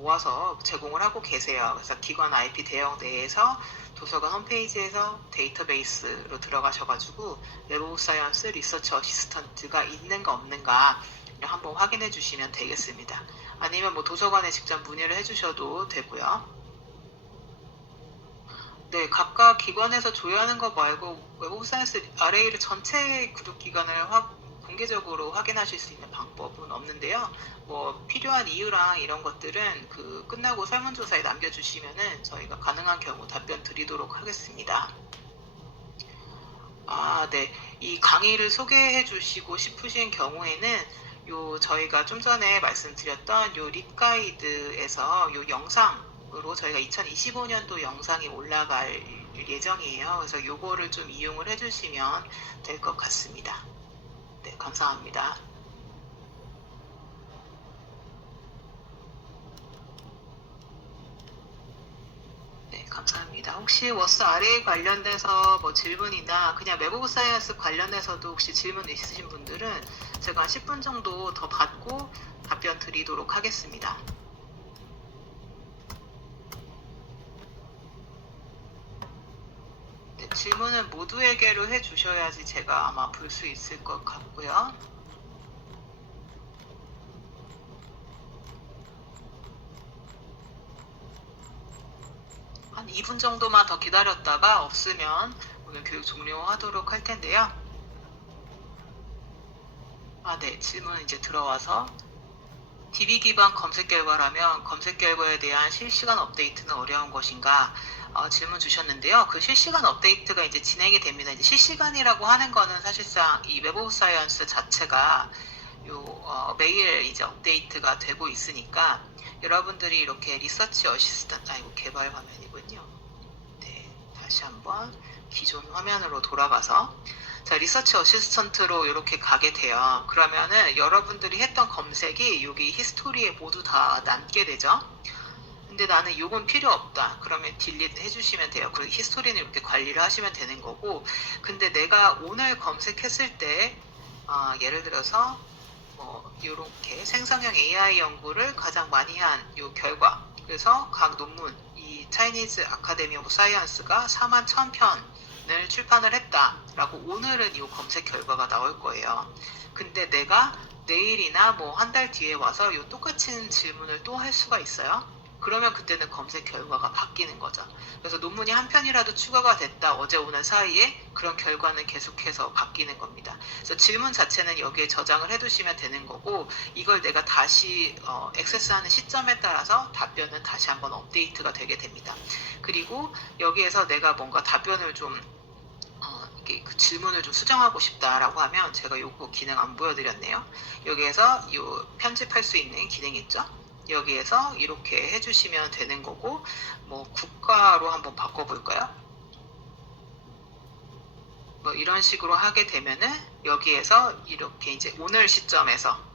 모아서 제공을 하고 계세요. 그래서 기관 IP 대역 내에서 도서관 홈페이지에서 데이터베이스로 들어가셔가지고 웹 오브 사이언스 리서치 어시스턴트가 있는가 없는가 한번 확인해 주시면 되겠습니다. 아니면 뭐 도서관에 직접 문의를 해주셔도 되고요. 네, 각각 기관에서 조회하는 거 말고 웹 오브 사이언스 RA를 전체 그룹 기관을 공개적으로 확인하실 수 있는 방법은 없는데요. 뭐 필요한 이유랑 이런 것들은 그 끝나고 설문조사에 남겨주시면은 저희가 가능한 경우 답변 드리도록 하겠습니다. 네. 이 강의를 소개해 주시고 싶으신 경우에는 저희가 좀 전에 말씀드렸던 립 가이드에서 영상으로 저희가 2025년도 영상이 올라갈 예정이에요. 그래서 요거를 좀 이용을 해주시면 될 것 같습니다. 네, 감사합니다. 네, 감사합니다. 혹시 워스 RA 관련돼서 뭐 질문이나 그냥 웹 오브 사이언스 관련해서도 혹시 질문 있으신 분들은 제가 10분 정도 더 받고 답변 드리도록 하겠습니다. 네, 질문은 모두에게로 해주셔야지 제가 아마 볼 수 있을 것 같고요. 한 2분 정도만 더 기다렸다가 없으면 오늘 교육 종료하도록 할 텐데요. 네, 질문 이제 들어와서 DB 기반 검색 결과라면 검색 결과에 대한 실시간 업데이트는 어려운 것인가? 질문 주셨는데요. 그 실시간 업데이트가 이제 진행이 됩니다. 이제 실시간이라고 하는 거는 사실상 이 웹 오브 사이언스 자체가 매일 이제 업데이트가 되고 있으니까 여러분들이 이렇게 리서치 어시스턴트, 개발 화면이군요. 네, 다시 한번 기존 화면으로 돌아가서 자, 리서치 어시스턴트로 이렇게 가게 돼요. 그러면은 여러분들이 했던 검색이 여기 히스토리에 모두 다 남게 되죠. 근데 나는 요건 필요 없다. 그러면 딜리트 해주시면 돼요. 그리고 히스토리는 이렇게 관리를 하시면 되는 거고, 근데 내가 오늘 검색했을 때 예를 들어서 이렇게 생성형 AI 연구를 가장 많이 한 요 결과, 그래서 각 논문, 이 차이니즈 아카데미 오브 사이언스가 41,000편을 출판을 했다라고 오늘은 이 검색 결과가 나올 거예요. 근데 내가 내일이나 뭐 한 달 뒤에 와서 요 똑같은 질문을 또 할 수가 있어요. 그러면 그때는 검색 결과가 바뀌는 거죠. 그래서 논문이 한 편이라도 추가가 됐다 어제 오늘 사이에 그런 결과는 계속해서 바뀌는 겁니다. 그래서 질문 자체는 여기에 저장을 해두시면 되는 거고 이걸 내가 다시 액세스하는 시점에 따라서 답변은 다시 한번 업데이트가 되게 됩니다. 그리고 여기에서 내가 뭔가 답변을 좀 그 질문을 좀 수정하고 싶다라고 하면 제가 요거 기능 안 보여드렸네요. 여기에서 요 편집할 수 있는 기능 있죠? 여기에서 이렇게 해주시면 되는 거고 뭐 국가로 한번 바꿔볼까요? 뭐 이런 식으로 하게 되면은 여기에서 이렇게 이제 오늘 시점에서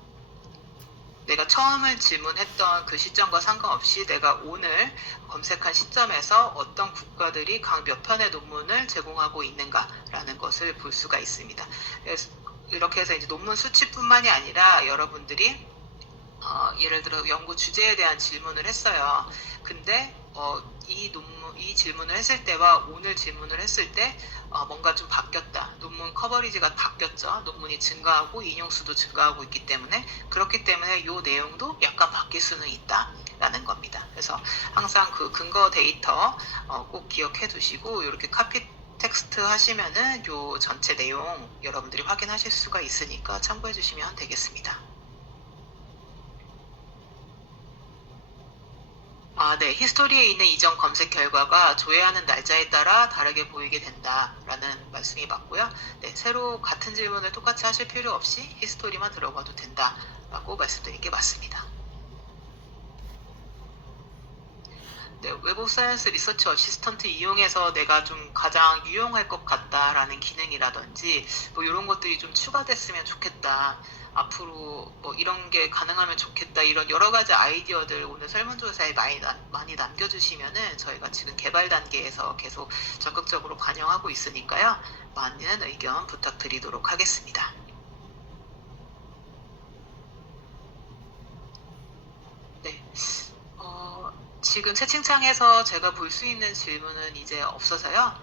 내가 처음을 질문했던 그 시점과 상관없이 내가 오늘 검색한 시점에서 어떤 국가들이 각 몇 편의 논문을 제공하고 있는가라는 것을 볼 수가 있습니다. 그래서 이렇게 해서 이제 논문 수치뿐만이 아니라 여러분들이 예를 들어 연구 주제에 대한 질문을 했어요. 근데 이 질문을 했을 때와 오늘 질문을 했을 때 뭔가 좀 바뀌었다. 논문 커버리지가 바뀌었죠. 논문이 증가하고 인용수도 증가하고 있기 때문에 그렇기 때문에 이 내용도 약간 바뀔 수는 있다라는 겁니다. 그래서 항상 그 근거 데이터 꼭 기억해 두시고 이렇게 카피 텍스트 하시면은 요 전체 내용 여러분들이 확인하실 수가 있으니까 참고해 주시면 되겠습니다. 네. 히스토리에 있는 이전 검색 결과가 조회하는 날짜에 따라 다르게 보이게 된다라는 말씀이 맞고요. 네, 새로 같은 질문을 똑같이 하실 필요 없이 히스토리만 들어가도 된다라고 말씀드린 게 맞습니다. 네, 웹 오브 사이언스 리서치 어시스턴트 이용해서 내가 좀 가장 유용할 것 같다라는 기능이라든지 뭐 이런 것들이 좀 추가됐으면 좋겠다. 앞으로 뭐 이런 게 가능하면 좋겠다. 이런 여러 가지 아이디어들 오늘 설문조사에 많이 남겨주시면은 저희가 지금 개발 단계에서 계속 적극적으로 반영하고 있으니까요. 많은 의견 부탁드리도록 하겠습니다. 네. 지금 채팅창에서 제가 볼 수 있는 질문은 이제 없어서요.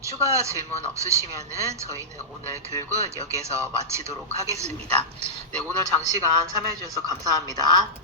추가 질문 없으시면은 저희는 오늘 교육은 여기에서 마치도록 하겠습니다. 네, 오늘 장시간 참여해 주셔서 감사합니다.